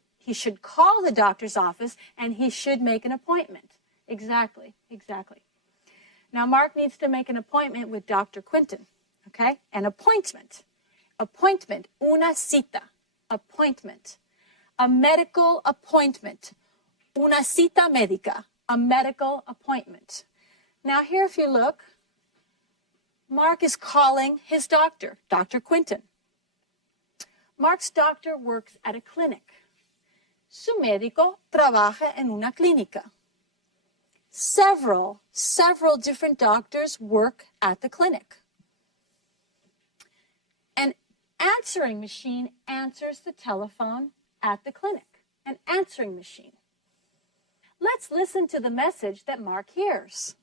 the doctor's office and he should make an appointment. Exactly. Now, Mark needs to make an appointment with Dr. Quinton. Okay? An appointment. Appointment. Una cita. Appointment. A medical appointment. Una cita médica. A medical appointment. Now, here, if you look, Mark is calling his doctor, Dr. Quinton. Mark's doctor works at a clinic. Su médico trabaja en una clínica. Several different doctors work at the clinic. An answering machine answers the telephone at the clinic. An answering machine. Let's listen to the message that Mark hears.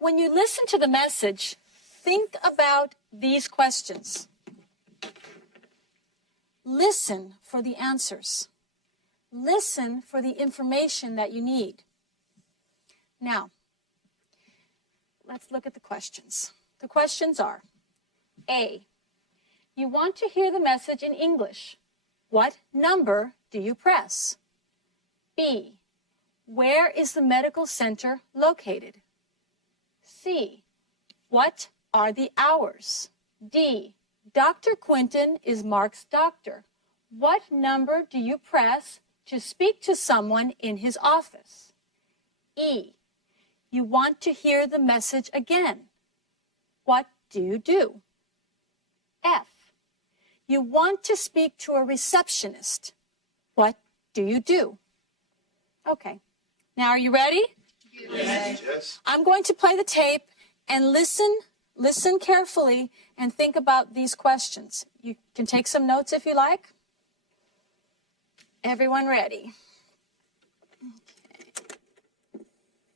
When you listen to the message, think about these questions. Listen for the answers. Listen for the information that you need. Now, let's look at the questions. The questions are, A, you want to hear the message in English. What number do you press? B, where is the medical center located? C, what are the hours? D, Dr. Quinton is Mark's doctor. What number do you press to speak to someone in his office? E, you want to hear the message again. What do you do? F, you want to speak to a receptionist. What do you do? Okay. Now, are you ready? Yes. I'm going to play the tape and listen carefully and think about these questions. You can take some notes if you like. Everyone ready?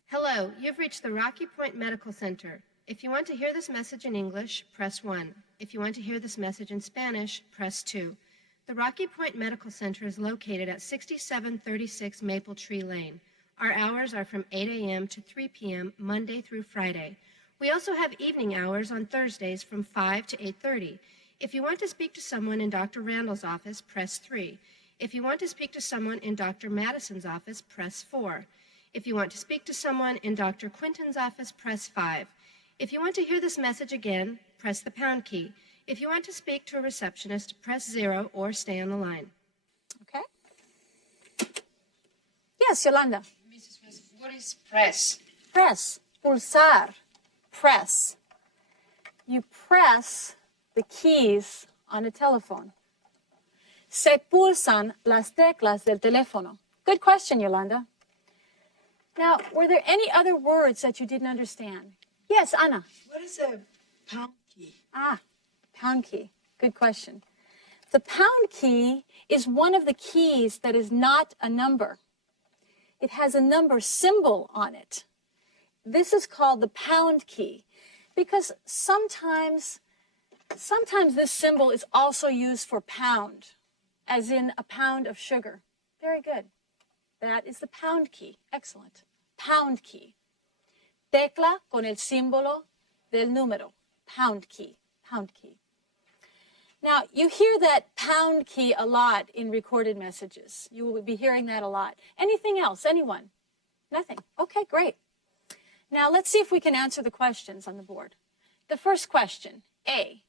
Hello, you've reached the Rocky Point Medical Center. If you want to hear this message in English, press 1. If you want to hear this message in Spanish, press 2. The Rocky Point Medical Center is located at 6736 Maple Tree Lane. Our hours are from 8 a.m. to 3 p.m. Monday through Friday. We also have evening hours on Thursdays from 5 to 8:30. If you want to speak to someone in Dr. Randall's office, press 3. If you want to speak to someone in Dr. Madison's office, press 4. If you want to speak to someone in Dr. Quinton's office, press 5. If you want to hear this message again, press the pound key. If you want to speak to a receptionist, press 0 or stay on the line. Okay. Yes, Yolanda. What is press? Press, pulsar, press. You press the keys on a telephone. Se pulsan las teclas del teléfono. Good question, Yolanda. Now, were there any other words that you didn't understand? Yes, Anna. What is a pound key? Ah, pound key. Good question. The pound key is one of the keys that is not a number. It has a number symbol on it. This is called the pound key because sometimes this symbol is also used for pound, as in a pound of sugar. Very good. That is the pound key. Excellent. Pound key. Tecla con el símbolo del número. Pound key. Pound key. Now, you hear that pound key a lot in recorded messages. You will be hearing that a lot. Anything else? Anyone? Nothing. Okay, great. Now, let's see if we can answer the questions on the board. The first question, A.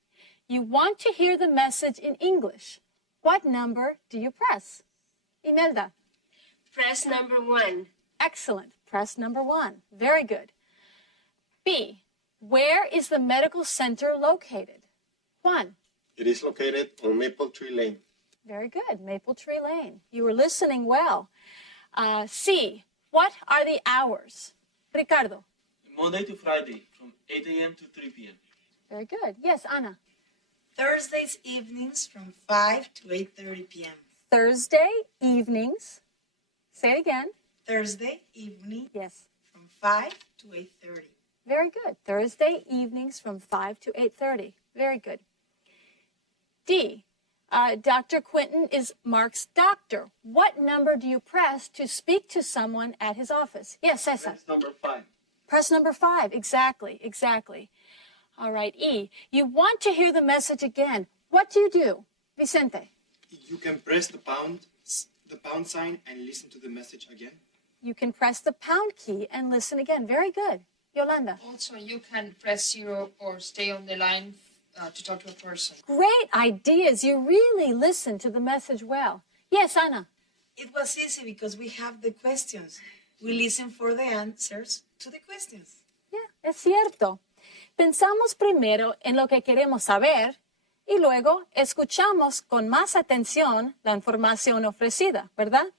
You want to hear the message in English. What number do you press? Imelda. Press number 1. Excellent. Press number 1. Very good. B. Where is the medical center located? Juan. It is located on Maple Tree Lane. Very good. Maple Tree Lane. You were listening well. C. What are the hours? Ricardo. Monday to Friday, from 8 a.m. to 3 p.m. Very good. Yes, Anna. Thursdays evenings from 5 to 8:30 p.m. Thursday evenings. Say it again. Thursday evening. Yes. From 5 to 8:30. Very good. Thursday evenings from 5 to 8:30. Very good. D. Dr. Quinton is Mark's doctor. What number do you press to speak to someone at his office? Yes, Cesar. Press number 5. Press number 5. Exactly, exactly. All right, E. You want to hear the message again. What do? Vicente. You can press the pound sign and listen to the message again. You can press the pound key and listen again. Very good. Yolanda. Also, you can press 0 or stay on the line to talk to a person. Great ideas. You really listen to the message well. Yes, Anna. It was easy because we have the questions. We listen for the answers to the questions. Yeah, es cierto. Pensamos primero en lo que queremos saber y luego escuchamos con más atención la información ofrecida, ¿verdad?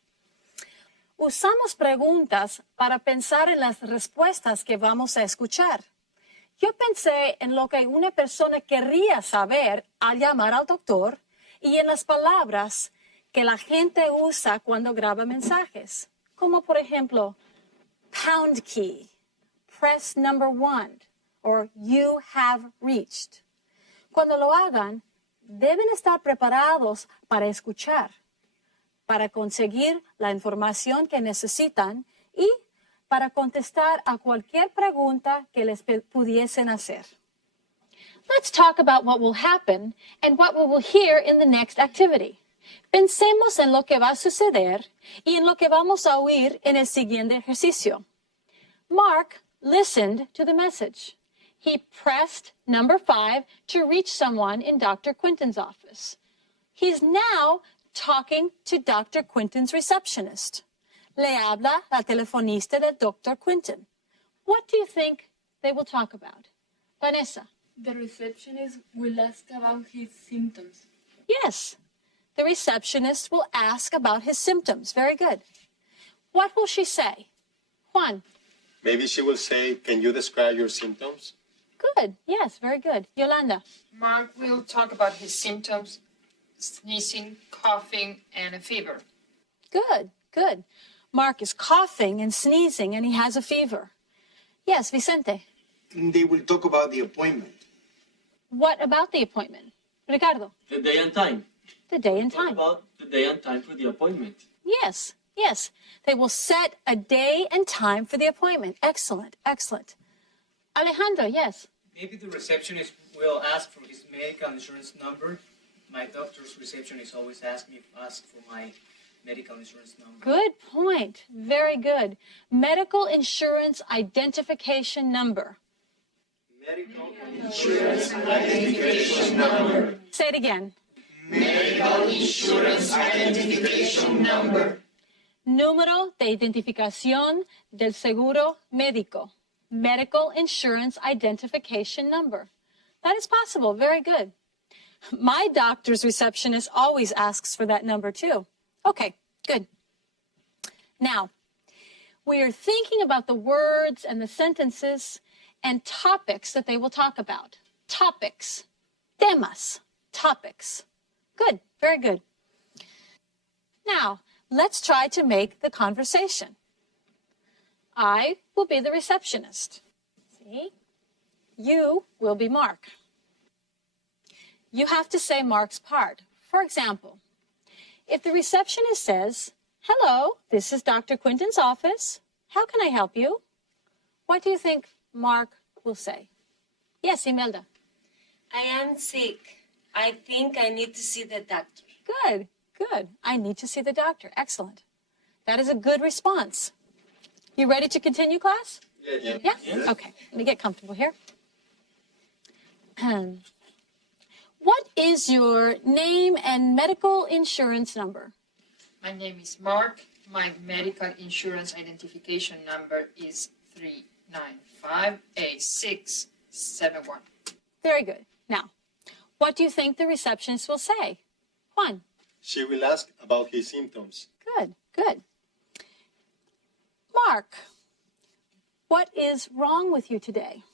Usamos preguntas para pensar en las respuestas que vamos a escuchar. Yo pensé en lo que una persona querría saber al llamar al doctor y en las palabras que la gente usa cuando graba mensajes, como por ejemplo, pound key, press number 1, or you have reached. Cuando lo hagan, deben estar preparados para escuchar, para conseguir la información que necesitan y para contestar a cualquier pregunta que les pudiesen hacer. Let's talk about what will happen and what we will hear in the next activity. Pensemos en lo que va a suceder y en lo que vamos a oír en el siguiente ejercicio. Mark listened to the message. He pressed number 5 to reach someone in Dr. Quinton's office. He's now talking to Dr. Quinton's receptionist. Le habla la telefonista del Dr. Quinton. What do you think they will talk about? Vanessa. The receptionist will ask about his symptoms. Yes, the receptionist will ask about his symptoms. Very good. What will she say? Juan. Maybe she will say, can you describe your symptoms? Good. Yes, very good. Yolanda. Mark will talk about his symptoms, sneezing, coughing, and a fever. Good, good. Mark is coughing and sneezing and he has a fever. Yes, Vicente. They will talk about the appointment. What about the appointment? Ricardo. The day and time. The day and Talk time. about the day and time for the appointment. Yes, yes. They will set a day and time for the appointment. Excellent, excellent. Alejandro, yes. Maybe the receptionist will ask for his medical insurance number. My doctor's receptionist always asks for my medical insurance number. Good point. Very good. Medical insurance identification number. Medical insurance identification number. Say it again. Medical insurance identification number. Número de identificación del seguro médico. Medical insurance identification number. That is possible. Very good. My doctor's receptionist always asks for that number too. Okay, good. Now, we are thinking about the words and the sentences and topics that they will talk about. Topics. Temas. Topics. Good. Very good. Now, let's try to make the conversation. I will be the receptionist. See? You will be Mark. You have to say Mark's part. For example, if the receptionist says, "Hello, this is Dr. Quinton's office. How can I help you?" What do you think Mark will say? Yes, Imelda. I am sick. I think I need to see the doctor. Good, good. I need to see the doctor. Excellent. That is a good response. You ready to continue, class? Yes. Yeah? Yes. Okay, let me get comfortable here. What is your name and medical insurance number? My name is Mark. My medical insurance identification number is 3958671. Very good. Now, what do you think the receptionist will say? Juan. She will ask about his symptoms. Good, good. Mark, what is wrong with you today?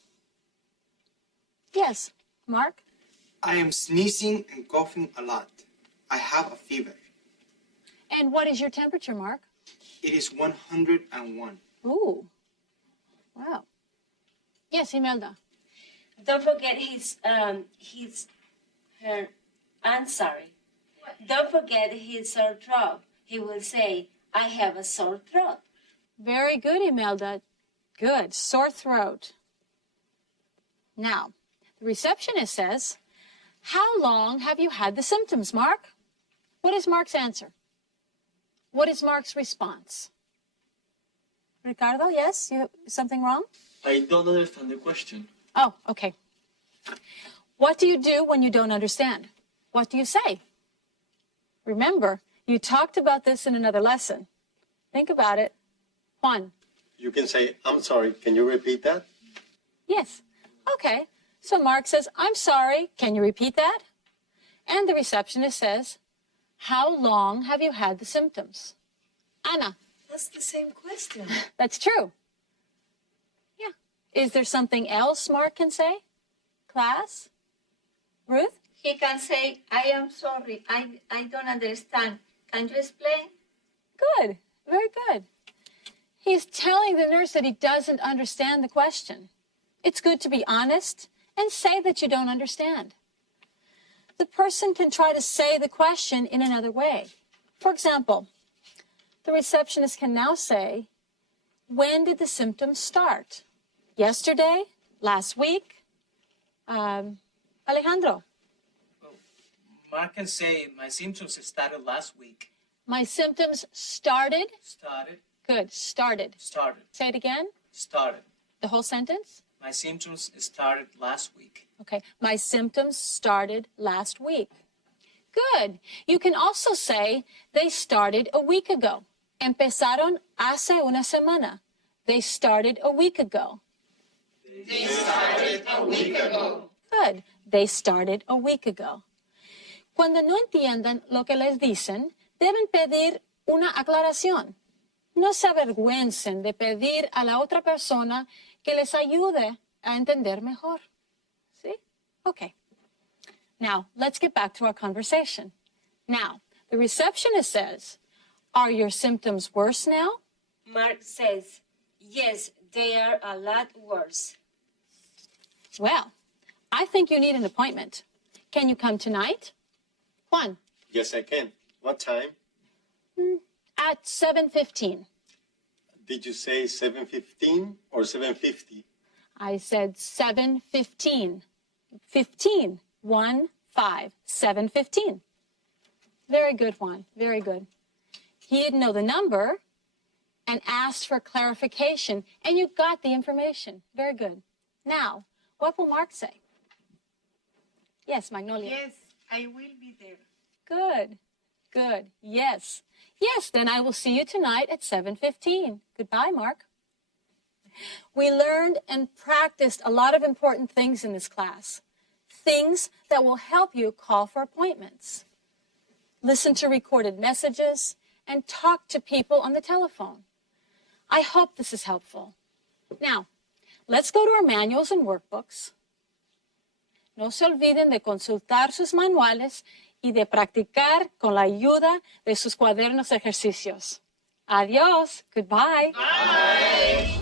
Yes, Mark. I am sneezing and coughing a lot. I have a fever. And what is your temperature, Mark? It is 101. Ooh, wow. Yes, Imelda. Don't forget I'm sorry. Don't forget his sore throat. He will say, I have a sore throat. Very good, Imelda. Good. Sore throat. Now, the receptionist says, how long have you had the symptoms, Mark? What is Mark's answer? What is Mark's response? Ricardo, yes? Something wrong? I don't understand the question. Oh, okay. What do you do when you don't understand? What do you say? Remember, you talked about this in another lesson. Think about it. Juan. You can say, I'm sorry, can you repeat that? Yes. Okay. So Mark says, I'm sorry, can you repeat that? And the receptionist says, how long have you had the symptoms? Anna. That's the same question. That's true. Yeah. Is there something else Mark can say? Class? Ruth? He can say, I am sorry, I don't understand. Can you explain? Good. Very good. He's telling the nurse that he doesn't understand the question. It's good to be honest and say that you don't understand. The person can try to say the question in another way. For example, the receptionist can now say, when did the symptoms start? Yesterday? Last week? Alejandro? Mark can say, my symptoms started last week. My symptoms started? Started. Good. Started. Started. Say it again. Started. The whole sentence? My symptoms started last week. Okay. My symptoms started last week. Good. You can also say, they started a week ago. Empezaron hace una semana. They started a week ago. They started a week ago. Good. They started a week ago. Cuando no entiendan lo que les dicen, deben pedir una aclaración. No se avergüencen de pedir a la otra persona que les ayude a entender mejor. See? Okay. Now, let's get back to our conversation. Now, the receptionist says, are your symptoms worse now? Mark says, yes, they are a lot worse. Well, I think you need an appointment. Can you come tonight? Juan. Yes, I can. What time? At 7:15. Did you say 7:15 or 7:50? I said 7:15. 15. 1, 5. 7:15. Very good, Juan. Very good. He didn't know the number and asked for clarification, and you got the information. Very good. Now, what will Mark say? Yes, Magnolia. Yes, I will be there. Good. Good. Yes. Yes, then I will see you tonight at 7:15. Goodbye, Mark. We learned and practiced a lot of important things in this class. Things that will help you call for appointments, listen to recorded messages, and talk to people on the telephone. I hope this is helpful. Now, let's go to our manuals and workbooks. No se olviden de consultar sus manuales y de practicar con la ayuda de sus cuadernos de ejercicios. Adiós. Goodbye. Bye.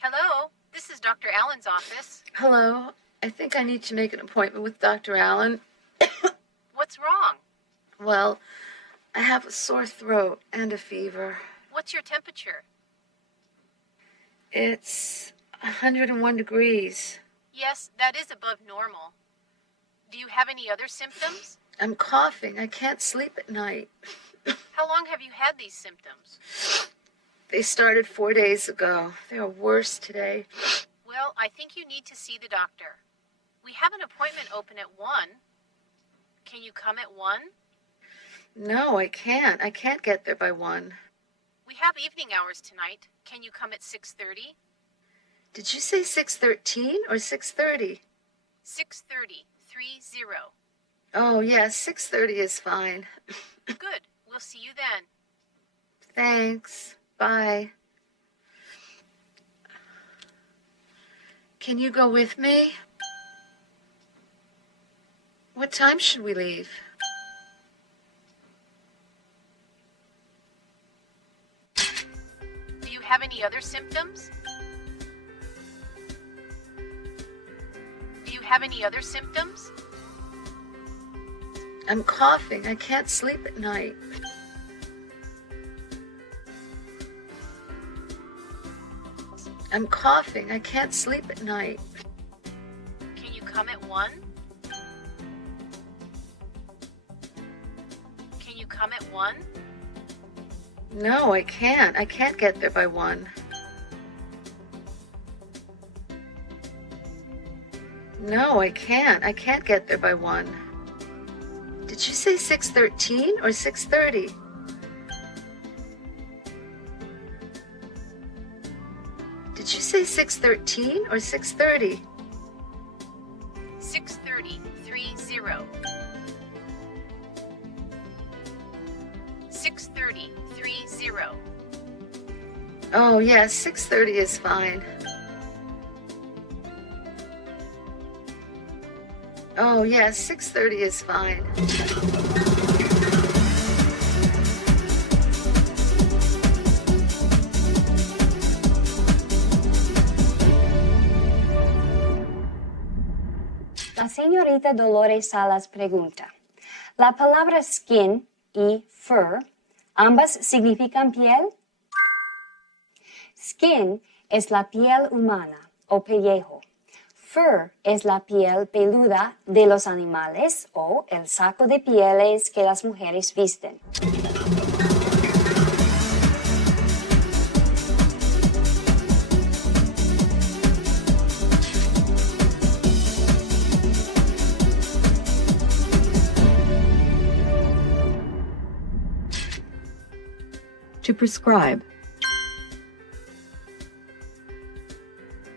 Hello, this is Dr. Allen's office. Hello. I think I need to make an appointment with Dr. Allen. What's wrong? Well, I have a sore throat and a fever. What's your temperature? It's 101 degrees. Yes, that is above normal. Do you have any other symptoms? I'm coughing. I can't sleep at night. How long have you had these symptoms? They started 4 days ago. They're worse today. Well, I think you need to see the doctor. We have an appointment open at 1. Can you come at 1? No, I can't. I can't get there by 1. We have evening hours tonight. Can you come at 6:30? Did you say 6:13 or 6:30? 6:30, 30. Oh, yes, 6:30 is fine. Good. We'll see you then. Thanks. Bye. Can you go with me? What time should we leave? Do you have any other symptoms? Do you have any other symptoms? I'm coughing. I can't sleep at night. I'm coughing. I can't sleep at night. Can you come at 1? Can you come at 1? No, I can't. I can't get there by 1. No, I can't. I can't get there by 1. Did you say 6:13 or 6:30? Did you say 6:13 or 6:30? 6:30, 30. 6:30, 30. Oh, yes, 6:30 is fine. Oh, yes, 6:30 is fine. La señorita Dolores Salas pregunta, ¿la palabra skin y fur ambas significan piel? Skin es la piel humana o pellejo. Fur es la piel peluda de los animales o el saco de pieles que las mujeres visten. To prescribe.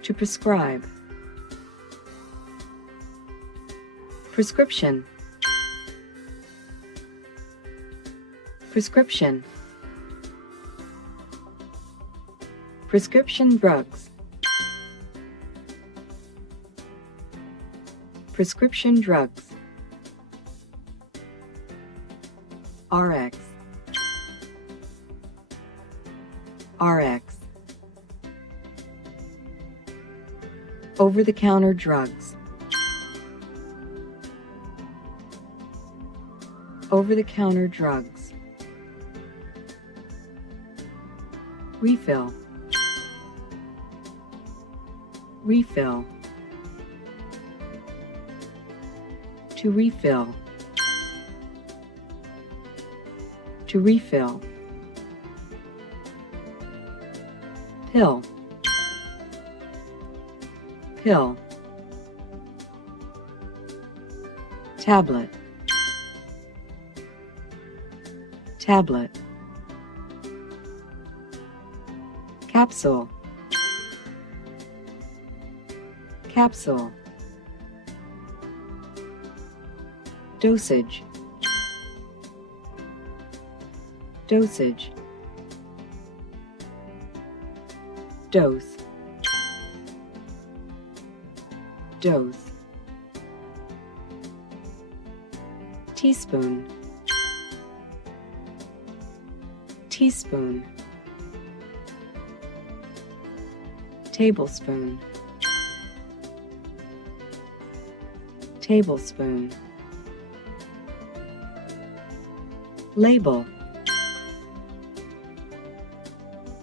To prescribe. Prescription. Prescription. Prescription drugs. Prescription drugs. RX. RX. Over-the-counter drugs. Over-the-counter drugs. Refill. Refill. To refill. To refill. Pill. Pill. Tablet. Tablet. Capsule. Capsule. Dosage. Dosage. Dose. Dose. Teaspoon. Teaspoon. Tablespoon. Tablespoon. Label.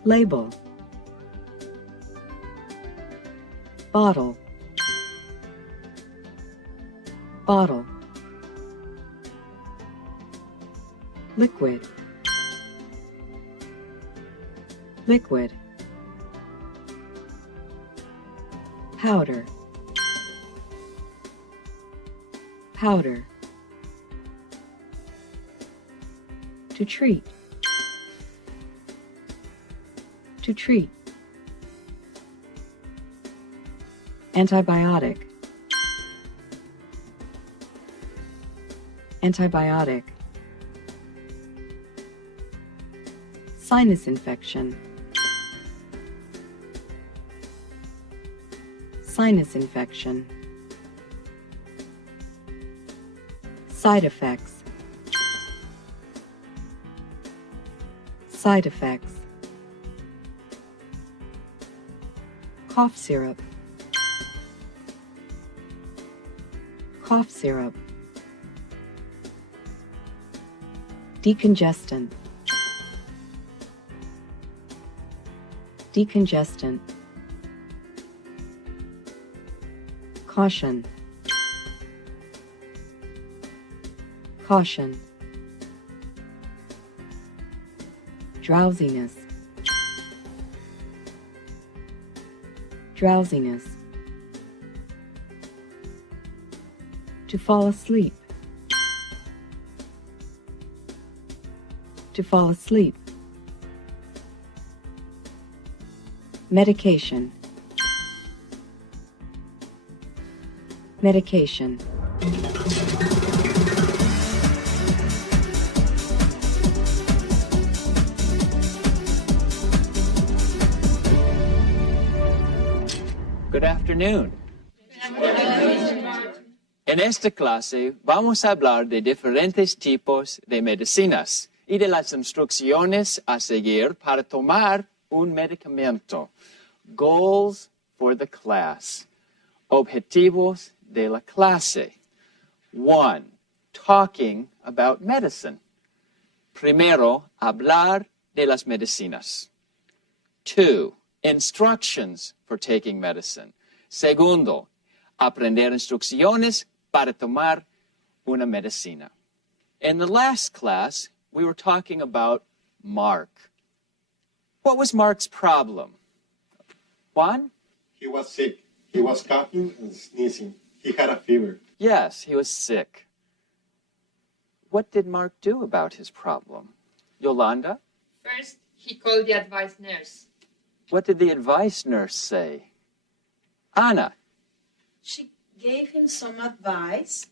Label. Bottle. Bottle. Liquid. Liquid. Powder. Powder. To treat. To treat. Antibiotic. Antibiotic. Sinus infection. Sinus infection. Side effects. Side effects. Cough syrup. Cough syrup. Decongestant. Decongestant. Caution. Caution. Drowsiness. Drowsiness. To fall asleep. To fall asleep. Medication. Medication. Good afternoon. En esta clase vamos a hablar de diferentes tipos de medicinas y de las instrucciones a seguir para tomar un medicamento. Goals for the class. Objetivos de la clase. 1. Talking about medicine. Primero, hablar de las medicinas. 2. Instructions for taking medicine. Segundo, aprender instrucciones para tomar una medicina. In the last class, we were talking about Mark. What was Mark's problem? Juan? He was sick. He was coughing and sneezing. He had a fever. Yes, he was sick. What did Mark do about his problem? Yolanda? First, he called the advice nurse. What did the advice nurse say? Anna? She gave him some advice.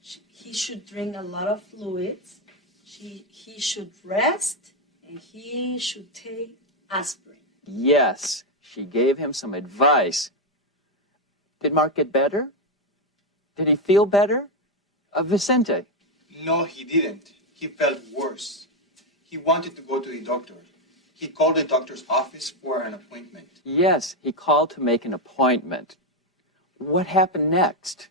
He should drink a lot of fluids. He should rest, and he should take aspirin. Yes, she gave him some advice. Did Mark get better? Did he feel better? Vicente? No, he didn't. He felt worse. He wanted to go to the doctor. He called the doctor's office for an appointment. Yes, he called to make an appointment. What happened next?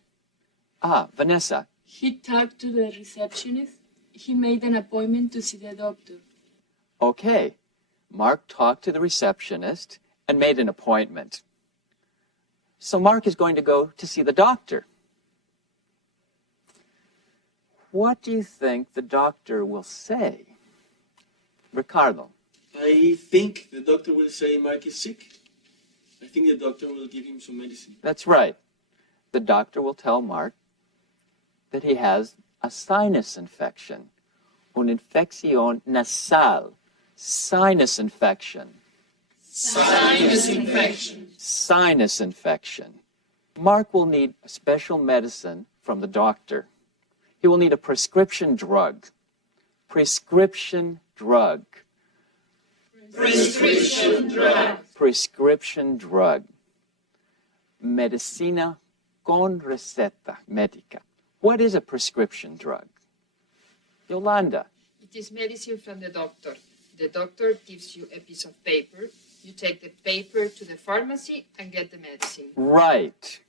Vanessa. He talked to the receptionist. He made an appointment to see the doctor. Okay. Mark talked to the receptionist and made an appointment. So Mark is going to go to see the doctor. What do you think the doctor will say? Ricardo. I think the doctor will say Mark is sick. I think the doctor will give him some medicine. That's right. The doctor will tell Mark that he has a sinus infection, una infección nasal, sinus infection. Sinus infection. Sinus infection. Mark will need a special medicine from the doctor. He will need a prescription drug. Prescription drug. Prescription drug. Prescription drug. Medicina con receta médica. What is a prescription drug? Yolanda. It is medicine from the doctor. The doctor gives you a piece of paper. You take the paper to the pharmacy and get the medicine. Right.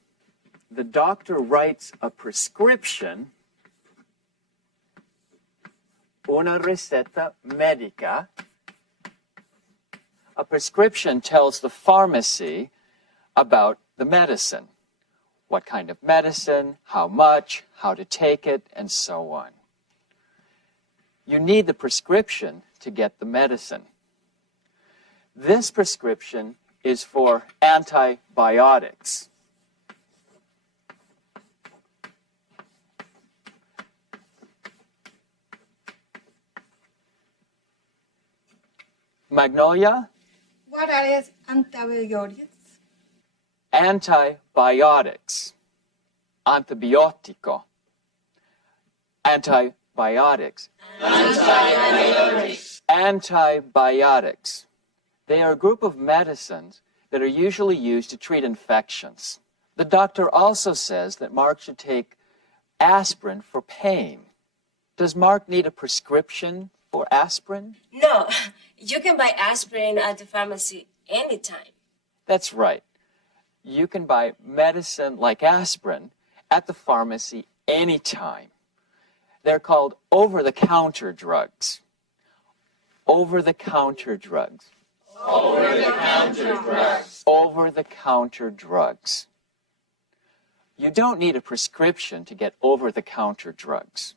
The doctor writes a prescription, una receta médica. A prescription tells the pharmacy about the medicine. What kind of medicine, how much, how to take it, and so on. You need the prescription to get the medicine. This prescription is for antibiotics. Magnolia? What are antibiotics? Antibiotics. Antibiotico. Antibiotics. Antibiotics. Antibiotics. They are a group of medicines that are usually used to treat infections. The doctor also says that Mark should take aspirin for pain. Does Mark need a prescription for aspirin? No, you can buy aspirin at the pharmacy anytime. That's right. You can buy medicine like aspirin at the pharmacy anytime. They're called over-the-counter drugs. Over-the-counter drugs. Over-the-counter drugs. Over-the-counter drugs. You don't need a prescription to get over-the-counter drugs.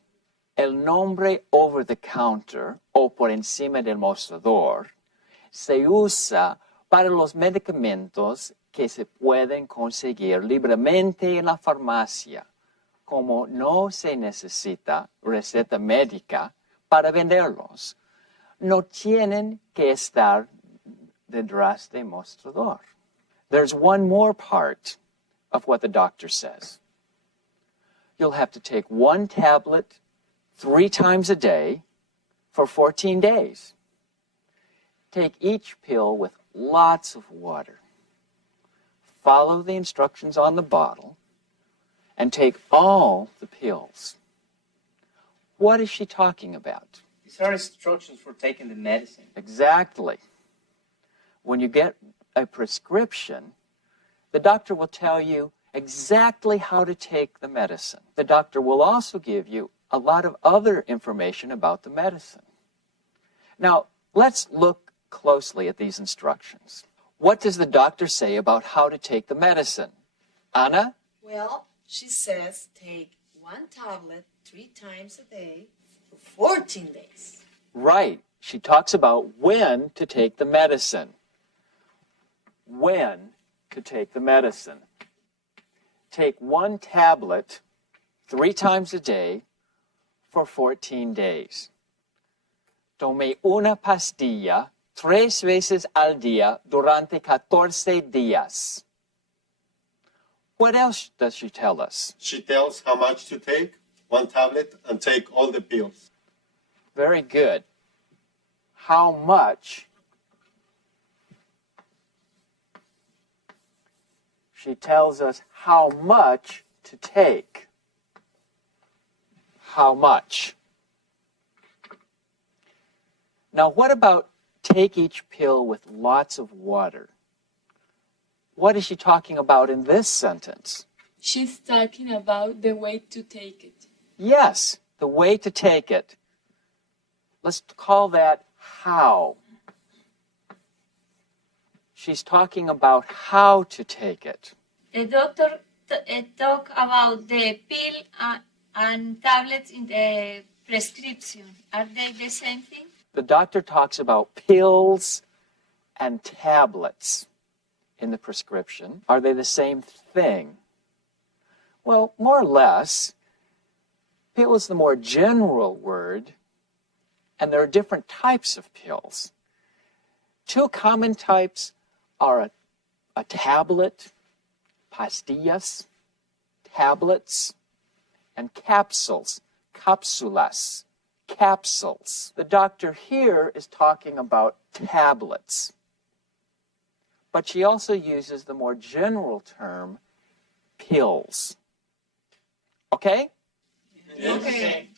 El nombre over-the-counter o por encima del mostrador se usa para los medicamentos que se pueden conseguir libremente en la farmacia, como no se necesita receta médica para venderlos. No tienen que estar detrás del mostrador. There's one more part of what the doctor says. You'll have to take one tablet 3 times a day for 14 days. Take each pill with lots of water. Follow the instructions on the bottle and take all the pills. What is she talking about? These are instructions for taking the medicine. Exactly. When you get a prescription, the doctor will tell you exactly how to take the medicine. The doctor will also give you a lot of other information about the medicine. Now, let's look closely at these instructions. What does the doctor say about how to take the medicine? Anna? Well, she says take 1 tablet 3 times a day for 14 days. Right. She talks about when to take the medicine. When to take the medicine. Take 1 tablet 3 times a day for 14 days. Tome una pastilla 3 veces al día durante 14 días. What else does she tell us? She tells how much to take, 1 tablet, and take all the pills. Very good. How much? She tells us how much to take. How much? Now, what about take each pill with lots of water? What is she talking about in this sentence? She's talking about the way to take it. Yes, the way to take it. Let's call that how. She's talking about how to take it. The doctor talk about the pill and tablets in the prescription. Are they the same thing? The doctor talks about pills and tablets in the prescription. Are they the same thing? Well, more or less. Pill is the more general word, and there are different types of pills. Two common types are a tablet, pastillas, tablets, and capsules, cápsulas, capsules. The doctor here is talking about tablets, but she also uses the more general term pills. Okay? Okay.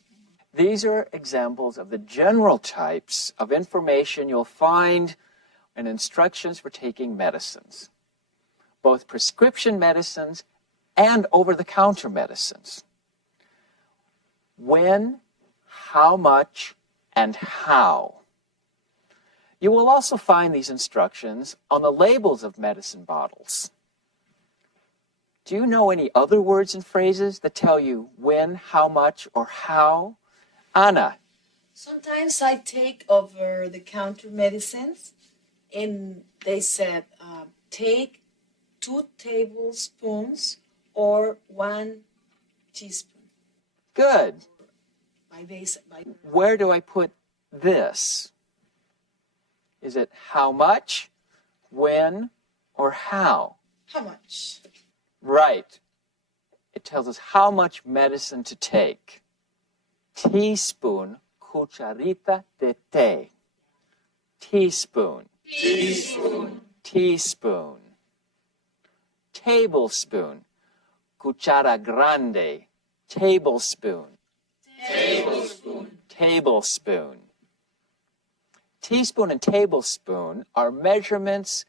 These are examples of the general types of information you'll find in instructions for taking medicines, both prescription medicines and over-the-counter medicines. When, how much, and how. You will also find these instructions on the labels of medicine bottles. Do you know any other words and phrases that tell you when, how much, or how? Anna. Sometimes I take over-the-counter medicines, and they said, take 2 tablespoons or 1 teaspoon. Good. By Where do I put this? Is it how much, when, or how? How much? Right. It tells us how much medicine to take. Teaspoon, cucharita de té. Teaspoon. Teaspoon. Teaspoon. Tablespoon, cuchara grande. Tablespoon. Tablespoon. Tablespoon. Teaspoon and tablespoon are measurements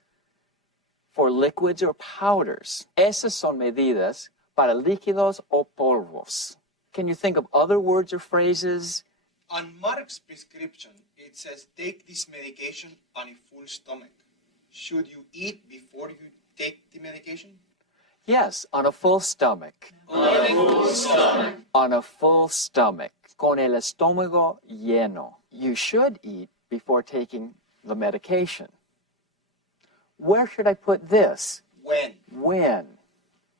for liquids or powders. Esas son medidas para líquidos o polvos. Can you think of other words or phrases? On Mark's prescription, it says take this medication on a full stomach. Should you eat before you take the medication? Yes, on a full stomach. On a full stomach. On a full stomach. Con el estómago lleno. You should eat before taking the medication. Where should I put this? When? When.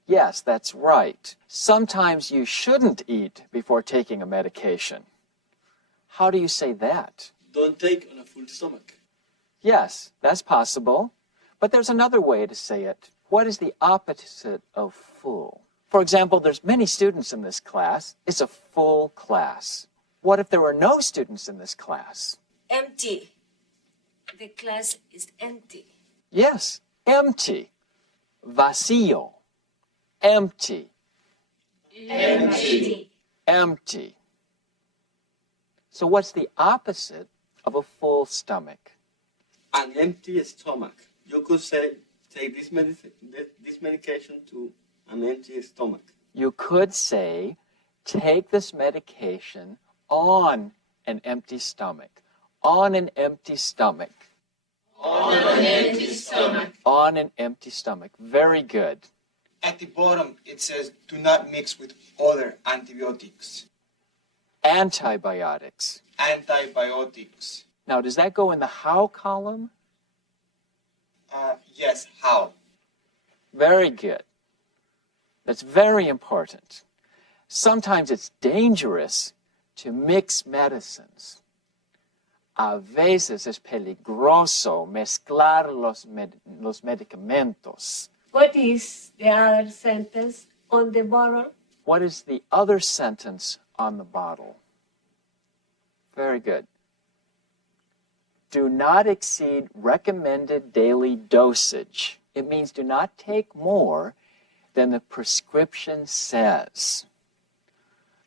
Yes, that's right. Sometimes you shouldn't eat before taking a medication. How do you say that? Don't take on a full stomach. Yes, that's possible. But there's another way to say it. What is the opposite of full? For example, there's many students in this class. It's a full class. What if there were no students in this class? Empty. The class is empty. Yes, empty. Vacío. Empty. Empty. Empty. So what's the opposite of a full stomach? An empty stomach. You could say, take this medication to an empty stomach. You could say, take this medication on an empty stomach. On an empty stomach. On an empty stomach. On an empty stomach. Very good. At the bottom, it says do not mix with other antibiotics. Antibiotics. Antibiotics. Now, does that go in the how column? Yes, how? Very good. That's very important. Sometimes it's dangerous to mix medicines. A veces es peligroso mezclar los medicamentos. What is the other sentence on the bottle? What is the other sentence on the bottle? Very good. Do not exceed recommended daily dosage. It means do not take more than the prescription says.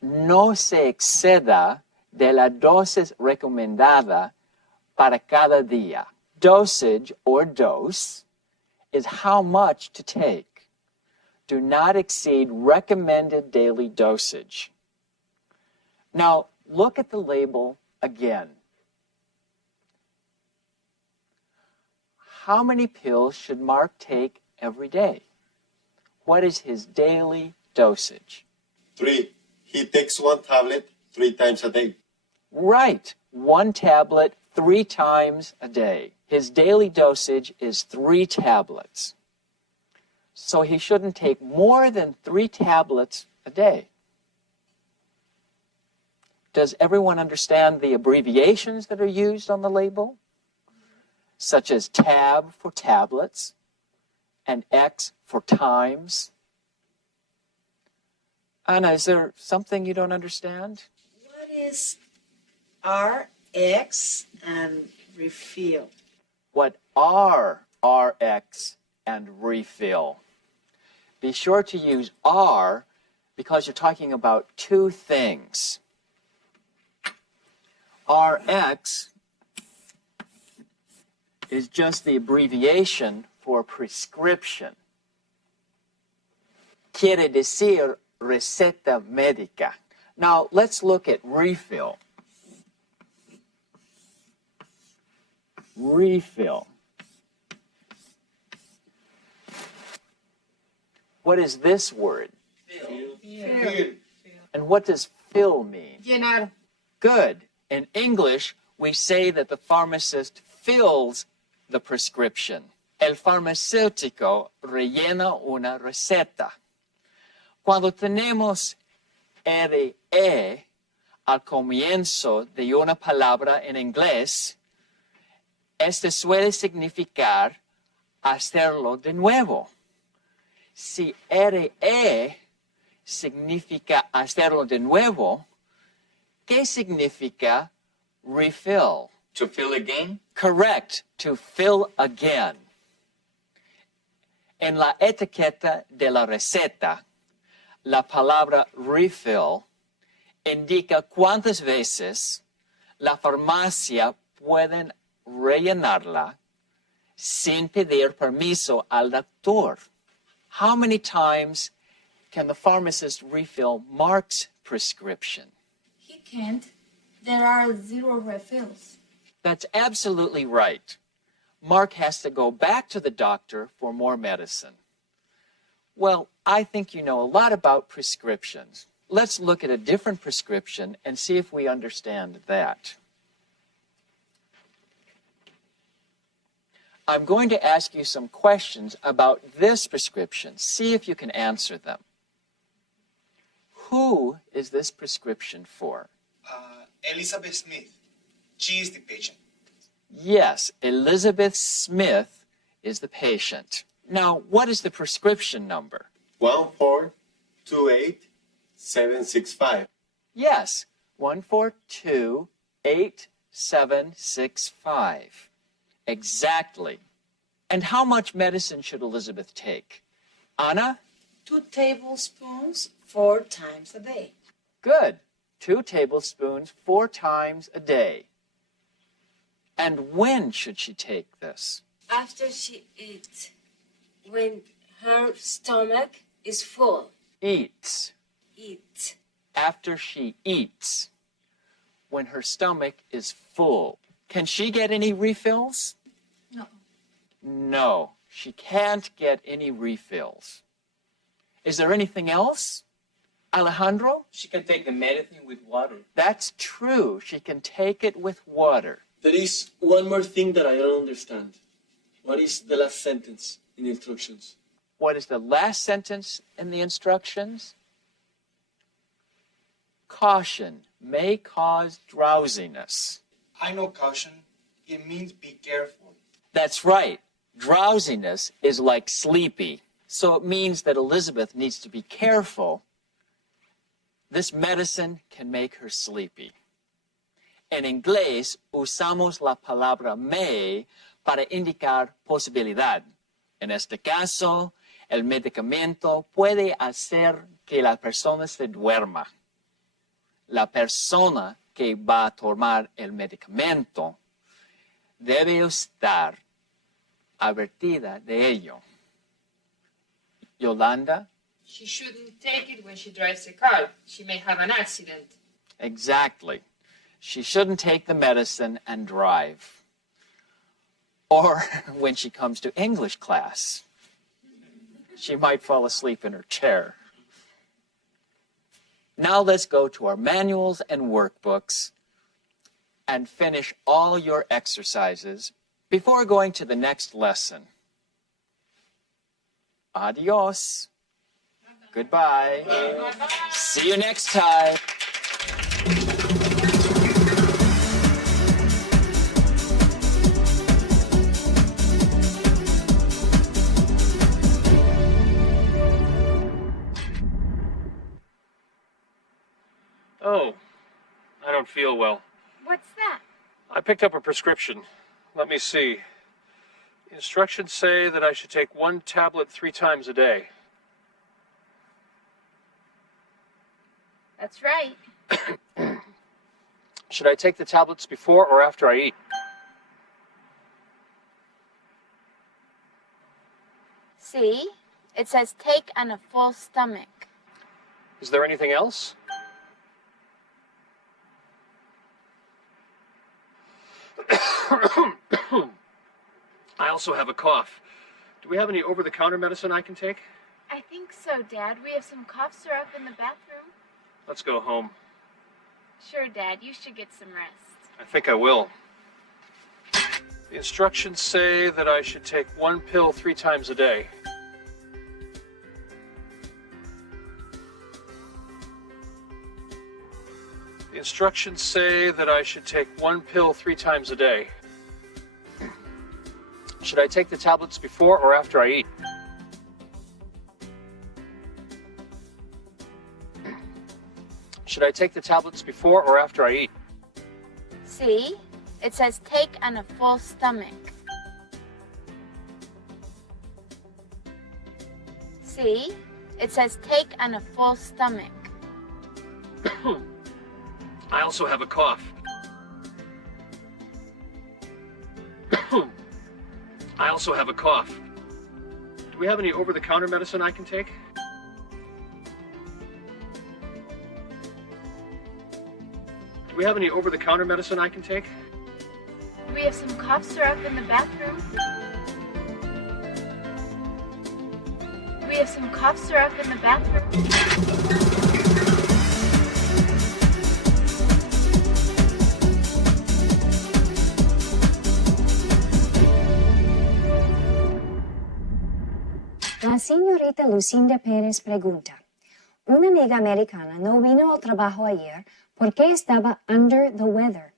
No se exceda de la dosis recomendada para cada día. Dosage, or dose, is how much to take. Do not exceed recommended daily dosage. Now, look at the label again. How many pills should Mark take every day? What is his daily dosage? 3. He takes one tablet 3 times a day. Right. 1 tablet 3 times a day. His daily dosage is 3 tablets. So he shouldn't take more than 3 tablets a day. Does everyone understand the abbreviations that are used on the label? Such as tab for tablets and X for times. Anna, is there something you don't understand? What is RX and refill? What are RX and refill? Be sure to use R because you're talking about 2 things. RX is just the abbreviation for prescription. Quiere decir receta médica. Now, let's look at refill. Refill. What is this word? Fill. And what does fill mean? Llenar. Good. In English, we say that the pharmacist fills the prescription. El farmacéutico rellena una receta. Cuando tenemos RE al comienzo de una palabra en inglés, este suele significar hacerlo de nuevo. Si RE significa hacerlo de nuevo, ¿qué significa refill? To fill again? Correct, to fill again. En la etiqueta de la receta, la palabra refill indica cuántas veces la farmacia pueden rellenarla sin pedir permiso al doctor. How many times can the pharmacist refill Mark's prescription? He can't. There are 0 refills. That's absolutely right. Mark has to go back to the doctor for more medicine. Well, I think you know a lot about prescriptions. Let's look at a different prescription and see if we understand that. I'm going to ask you some questions about this prescription. See if you can answer them. Who is this prescription for? Elizabeth Smith. She is the patient. Yes, Elizabeth Smith is the patient. Now, what is the prescription number? 1428765. Yes, 1428765. Exactly. And how much medicine should Elizabeth take? Anna? 2 tablespoons 4 times a day. Good. 2 tablespoons 4 times a day. And when should she take this? After she eats, when her stomach is full. Eats. Eat. After she eats. When her stomach is full. Can she get any refills? No. No, she can't get any refills. Is there anything else? Alejandro? She can take the medicine with water. That's true. She can take it with water. There is one more thing that I don't understand. What is the last sentence in the instructions? What is the last sentence in the instructions? Caution may cause drowsiness. I know caution. It means be careful. That's right. Drowsiness is like sleepy. So it means that Elizabeth needs to be careful. This medicine can make her sleepy. En inglés usamos la palabra may para indicar posibilidad. En este caso, el medicamento puede hacer que la persona se duerma. La persona que va a tomar el medicamento debe estar advertida de ello. Yolanda? She shouldn't take it when she drives a car. She may have an accident. Exactly. She shouldn't take the medicine and drive. Or when she comes to English class, she might fall asleep in her chair. Now let's go to our manuals and workbooks and finish all your exercises before going to the next lesson. Adios. Goodbye. See you next time. Oh, I don't feel well. What's that? I picked up a prescription. Let me see. Instructions say that I should take 1 tablet 3 times a day. That's right. Should I take the tablets before or after I eat? See? It says take on a full stomach. Is there anything else? I also have a cough. Do we have any over-the-counter medicine I can take? I think so, Dad. We have some cough syrup in the bathroom. Let's go home. Sure, Dad. You should get some rest. I think I will. The instructions say that I should take 1 pill 3 times a day. The instructions say that I should take 1 pill 3 times a day. Should I take the tablets before or after I eat? Should I take the tablets before or after I eat? See? It says take on a full stomach. See? It says take on a full stomach. I also have a cough. I also have a cough. Do we have any over-the-counter medicine I can take? Do we have any over-the-counter medicine I can take? We have some cough syrup in the bathroom. We have some cough syrup in the bathroom. La señorita Lucinda Pérez pregunta, una amiga americana no vino al trabajo ayer porque estaba under the weather.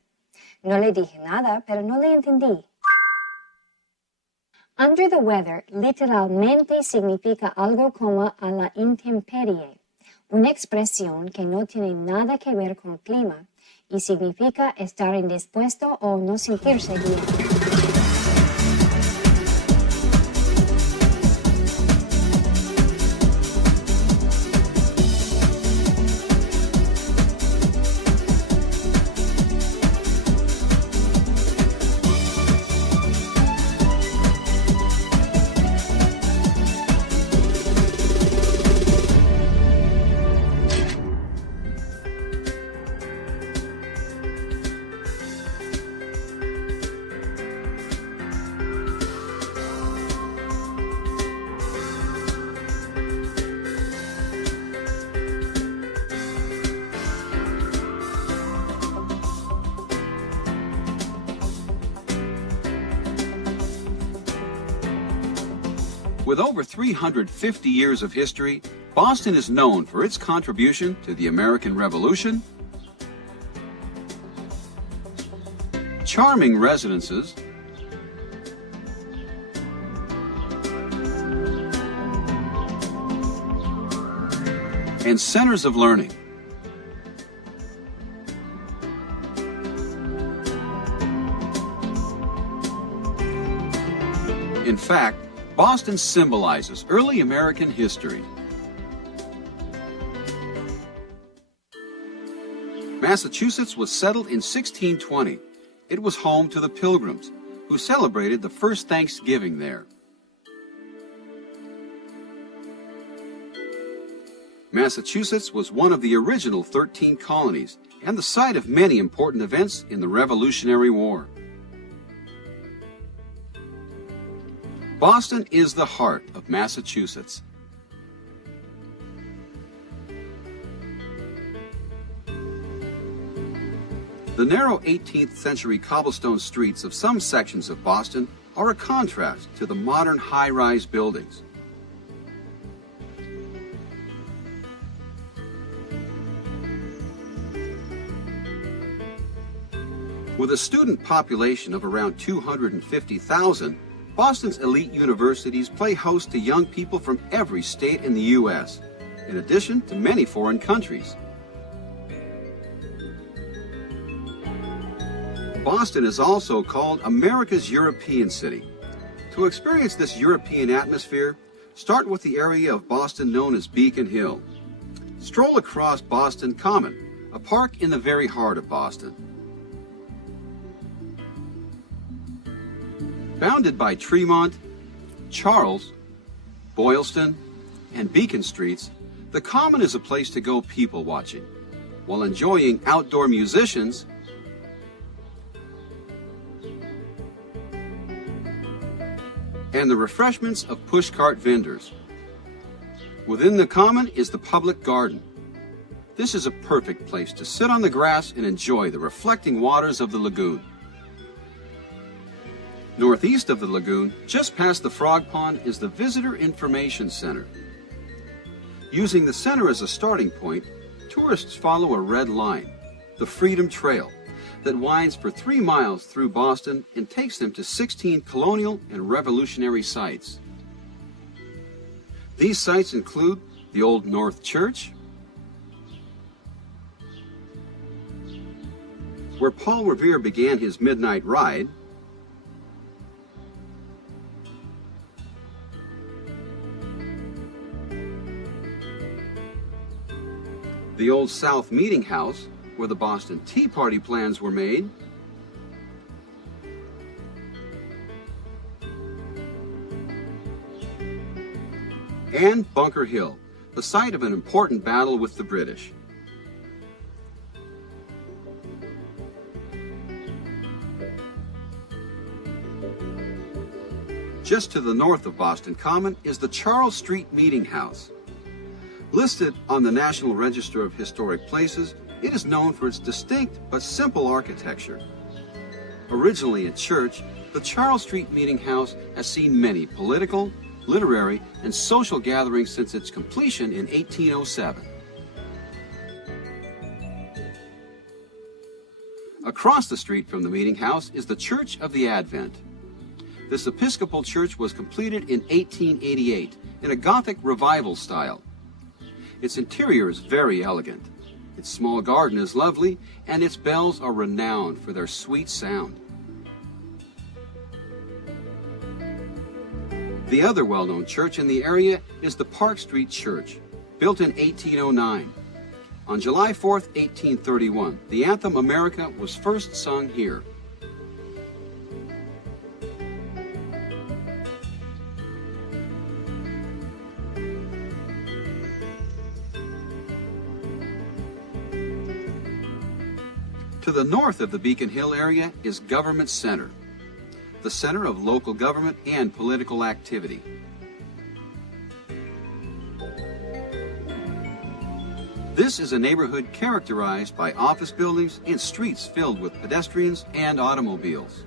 No le dije nada, pero no le entendí. Under the weather literalmente significa algo como a la intemperie, una expresión que no tiene nada que ver con el clima y significa estar indispuesto o no sentirse bien. With over 350 years of history, Boston is known for its contribution to the American Revolution, charming residences, and centers of learning. In fact, Boston symbolizes early American history. Massachusetts was settled in 1620. It was home to the Pilgrims, who celebrated the first Thanksgiving there. Massachusetts was one of the original 13 colonies and the site of many important events in the Revolutionary War. Boston is the heart of Massachusetts. The narrow 18th century cobblestone streets of some sections of Boston are a contrast to the modern high-rise buildings. With a student population of around 250,000, Boston's elite universities play host to young people from every state in the U.S., in addition to many foreign countries. Boston is also called America's European city. To experience this European atmosphere, start with the area of Boston known as Beacon Hill. Stroll across Boston Common, a park in the very heart of Boston. Bounded by Tremont, Charles, Boylston, and Beacon Streets, the Common is a place to go people watching, while enjoying outdoor musicians and the refreshments of pushcart vendors. Within the Common is the public garden. This is a perfect place to sit on the grass and enjoy the reflecting waters of the lagoon. Northeast of the lagoon, just past the Frog Pond, is the Visitor Information Center. Using the center as a starting point, tourists follow a red line, the Freedom Trail, that winds for 3 miles through Boston and takes them to 16 colonial and revolutionary sites. These sites include the Old North Church, where Paul Revere began his midnight ride, the Old South Meeting House, where the Boston Tea Party plans were made, and Bunker Hill, the site of an important battle with the British. Just to the north of Boston Common is the Charles Street Meeting House. Listed on the National Register of Historic Places, it is known for its distinct but simple architecture. Originally a church, the Charles Street Meeting House has seen many political, literary, and social gatherings since its completion in 1807. Across the street from the Meeting House is the Church of the Advent. This Episcopal church was completed in 1888 in a Gothic revival style. Its interior is very elegant. Its small garden is lovely, and its bells are renowned for their sweet sound. The other well-known church in the area is the Park Street Church, built in 1809. On July 4, 1831, the anthem America was first sung here. To the north of the Beacon Hill area is Government Center, the center of local government and political activity. This is a neighborhood characterized by office buildings and streets filled with pedestrians and automobiles.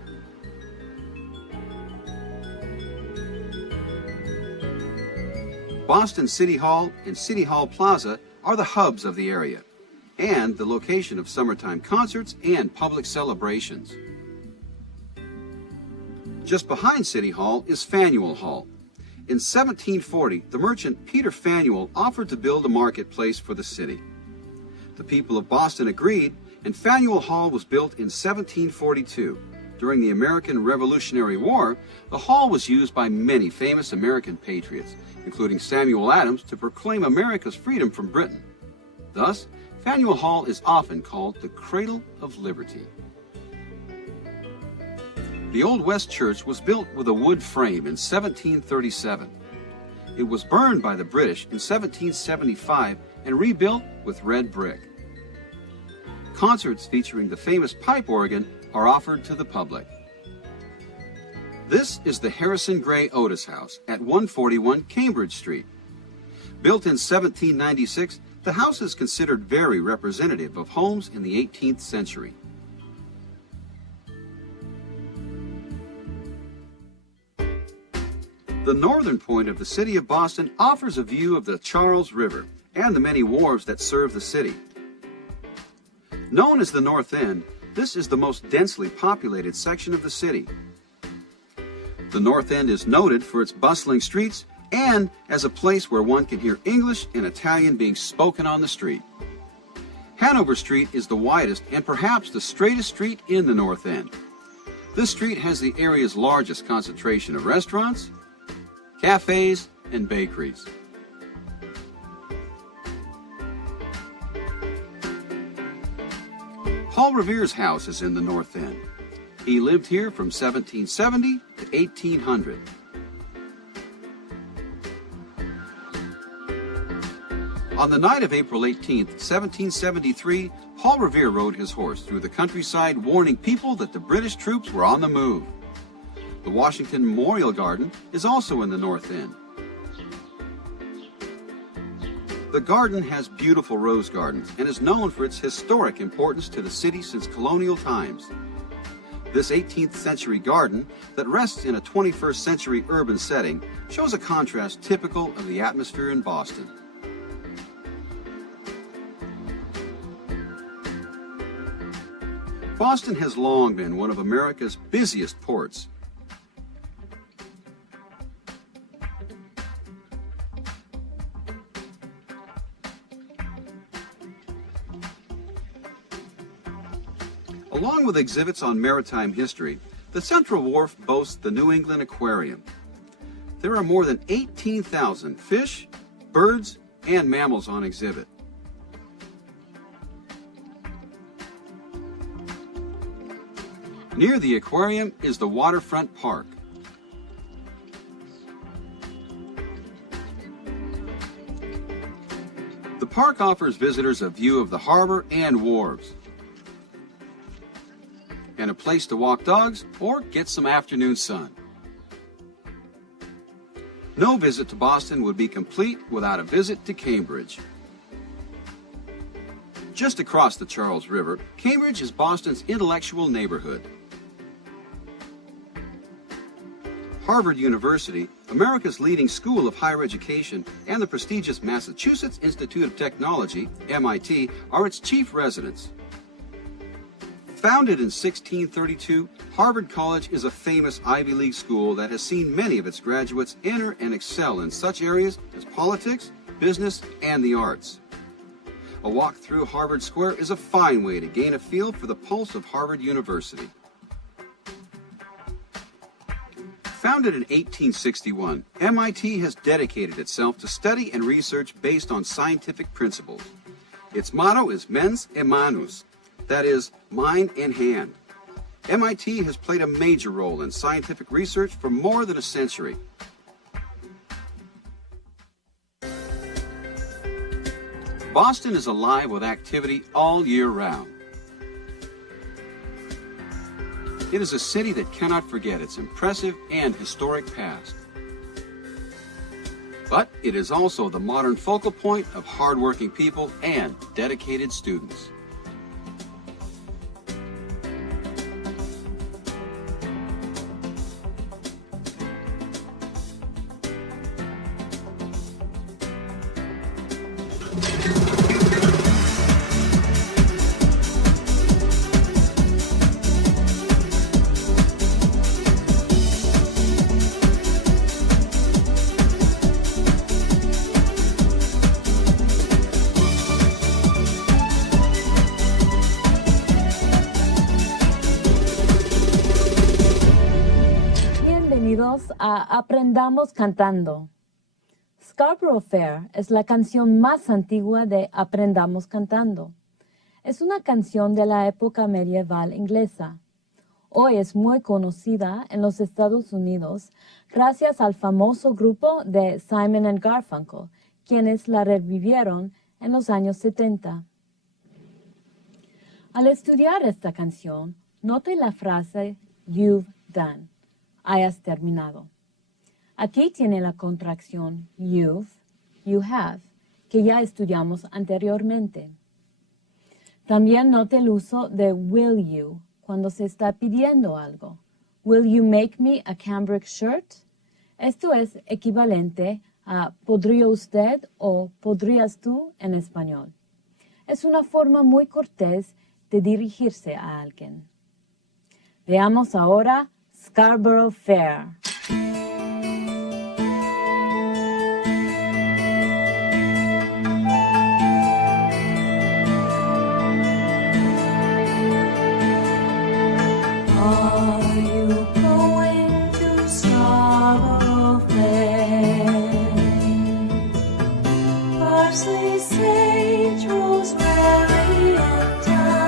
Boston City Hall and City Hall Plaza are the hubs of the area, and the location of summertime concerts and public celebrations. Just behind City Hall is Faneuil Hall. In 1740, the merchant Peter Faneuil offered to build a marketplace for the city. The people of Boston agreed, and Faneuil Hall was built in 1742. During the American Revolutionary War, the hall was used by many famous American patriots, including Samuel Adams, to proclaim America's freedom from Britain. Thus, Faneuil Hall is often called the Cradle of Liberty. The Old West Church was built with a wood frame in 1737. It was burned by the British in 1775 and rebuilt with red brick. Concerts featuring the famous pipe organ are offered to the public. This is the Harrison Gray Otis House at 141 Cambridge Street. Built in 1796, the house is considered very representative of homes in the 18th century. The northern point of the city of Boston offers a view of the Charles River and the many wharves that serve the city. Known as the North End, this is the most densely populated section of the city. The North End is noted for its bustling streets and as a place where one can hear English and Italian being spoken on the street. Hanover Street is the widest and perhaps the straightest street in the North End. This street has the area's largest concentration of restaurants, cafes, and bakeries. Paul Revere's house is in the North End. He lived here from 1770 to 1800. On the night of April 18, 1773, Paul Revere rode his horse through the countryside, warning people that the British troops were on the move. The Washington Memorial Garden is also in the North End. The garden has beautiful rose gardens and is known for its historic importance to the city since colonial times. This 18th century garden that rests in a 21st century urban setting shows a contrast typical of the atmosphere in Boston. Boston has long been one of America's busiest ports. Along with exhibits on maritime history, the Central Wharf boasts the New England Aquarium. There are more than 18,000 fish, birds, and mammals on exhibit. Near the aquarium is the Waterfront Park. The park offers visitors a view of the harbor and wharves, and a place to walk dogs or get some afternoon sun. No visit to Boston would be complete without a visit to Cambridge. Just across the Charles River, Cambridge is Boston's intellectual neighborhood. Harvard University, America's leading school of higher education, and the prestigious Massachusetts Institute of Technology, MIT, are its chief residents. Founded in 1632, Harvard College is a famous Ivy League school that has seen many of its graduates enter and excel in such areas as politics, business, and the arts. A walk through Harvard Square is a fine way to gain a feel for the pulse of Harvard University. Founded in 1861, MIT has dedicated itself to study and research based on scientific principles. Its motto is Mens et Manus, that is, mind and hand. MIT has played a major role in scientific research for more than a century. Boston is alive with activity all year round. It is a city that cannot forget its impressive and historic past. But it is also the modern focal point of hardworking people and dedicated students. Bienvenidos a Aprendamos Cantando. Scarborough Fair es la canción más antigua de Aprendamos Cantando. Es una canción de la época medieval inglesa. Hoy es muy conocida en los Estados Unidos gracias al famoso grupo de Simon and Garfunkel, quienes la revivieron en los años 70. Al estudiar esta canción, note la frase "You've done", hayas terminado. Aquí tiene la contracción you've, you have, que ya estudiamos anteriormente. También note el uso de will you cuando se está pidiendo algo. Will you make me a cambric shirt? Esto es equivalente a podría usted o podrías tú en español. Es una forma muy cortés de dirigirse a alguien. Veamos ahora Scarborough Fair. Are you going to Scarborough Fair? Parsley, sage, rosemary, and thyme.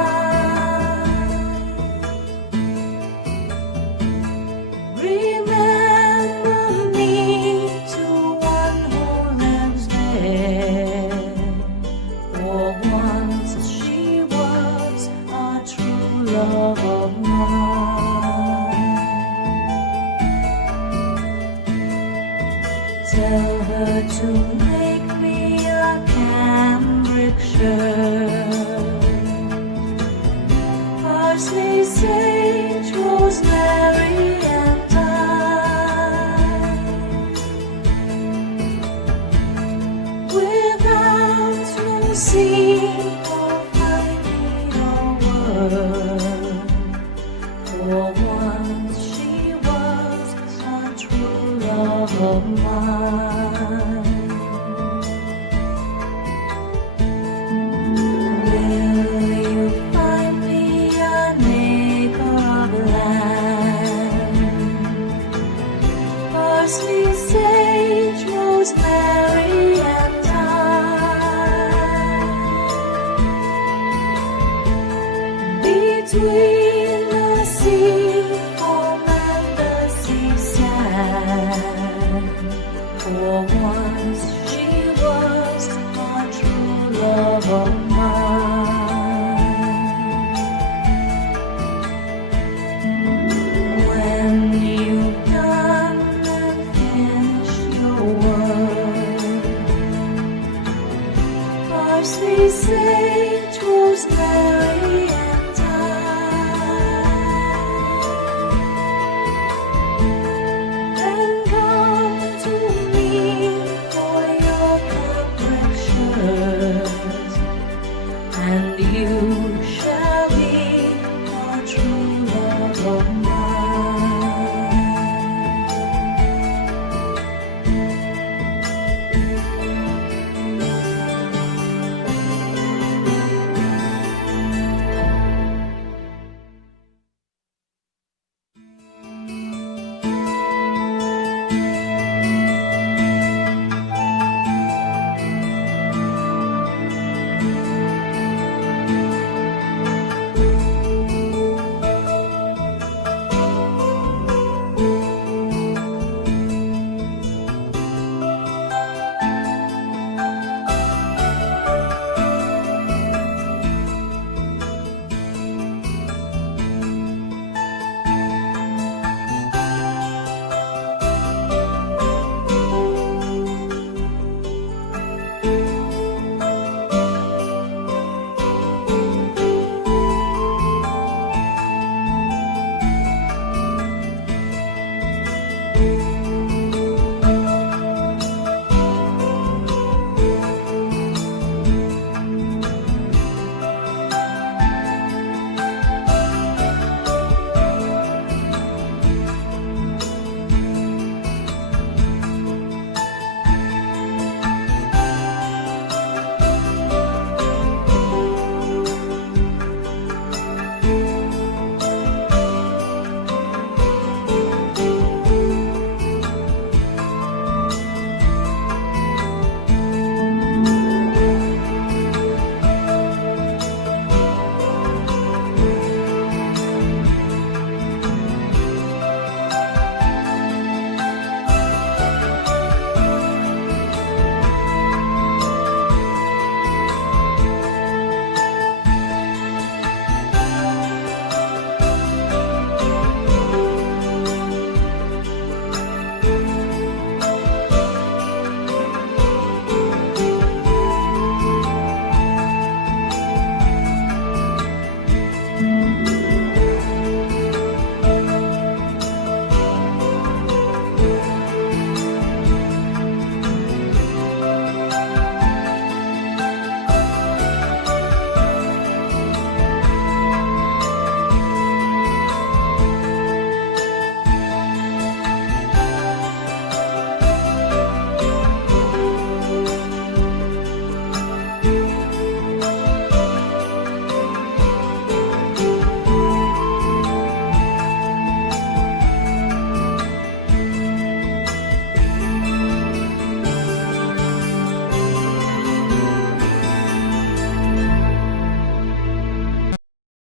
Remember me to one who lives there. For once she was a true love of mine. Tell her to make me a cambric shirt. Parsley, sage, rosemary, and thyme. Without no seam or finding a word. For once she was a true love of mine. Will you find me an acre of land? Parsley, sage, rosemary, and thyme. Between the sea foam and the sea sand. For one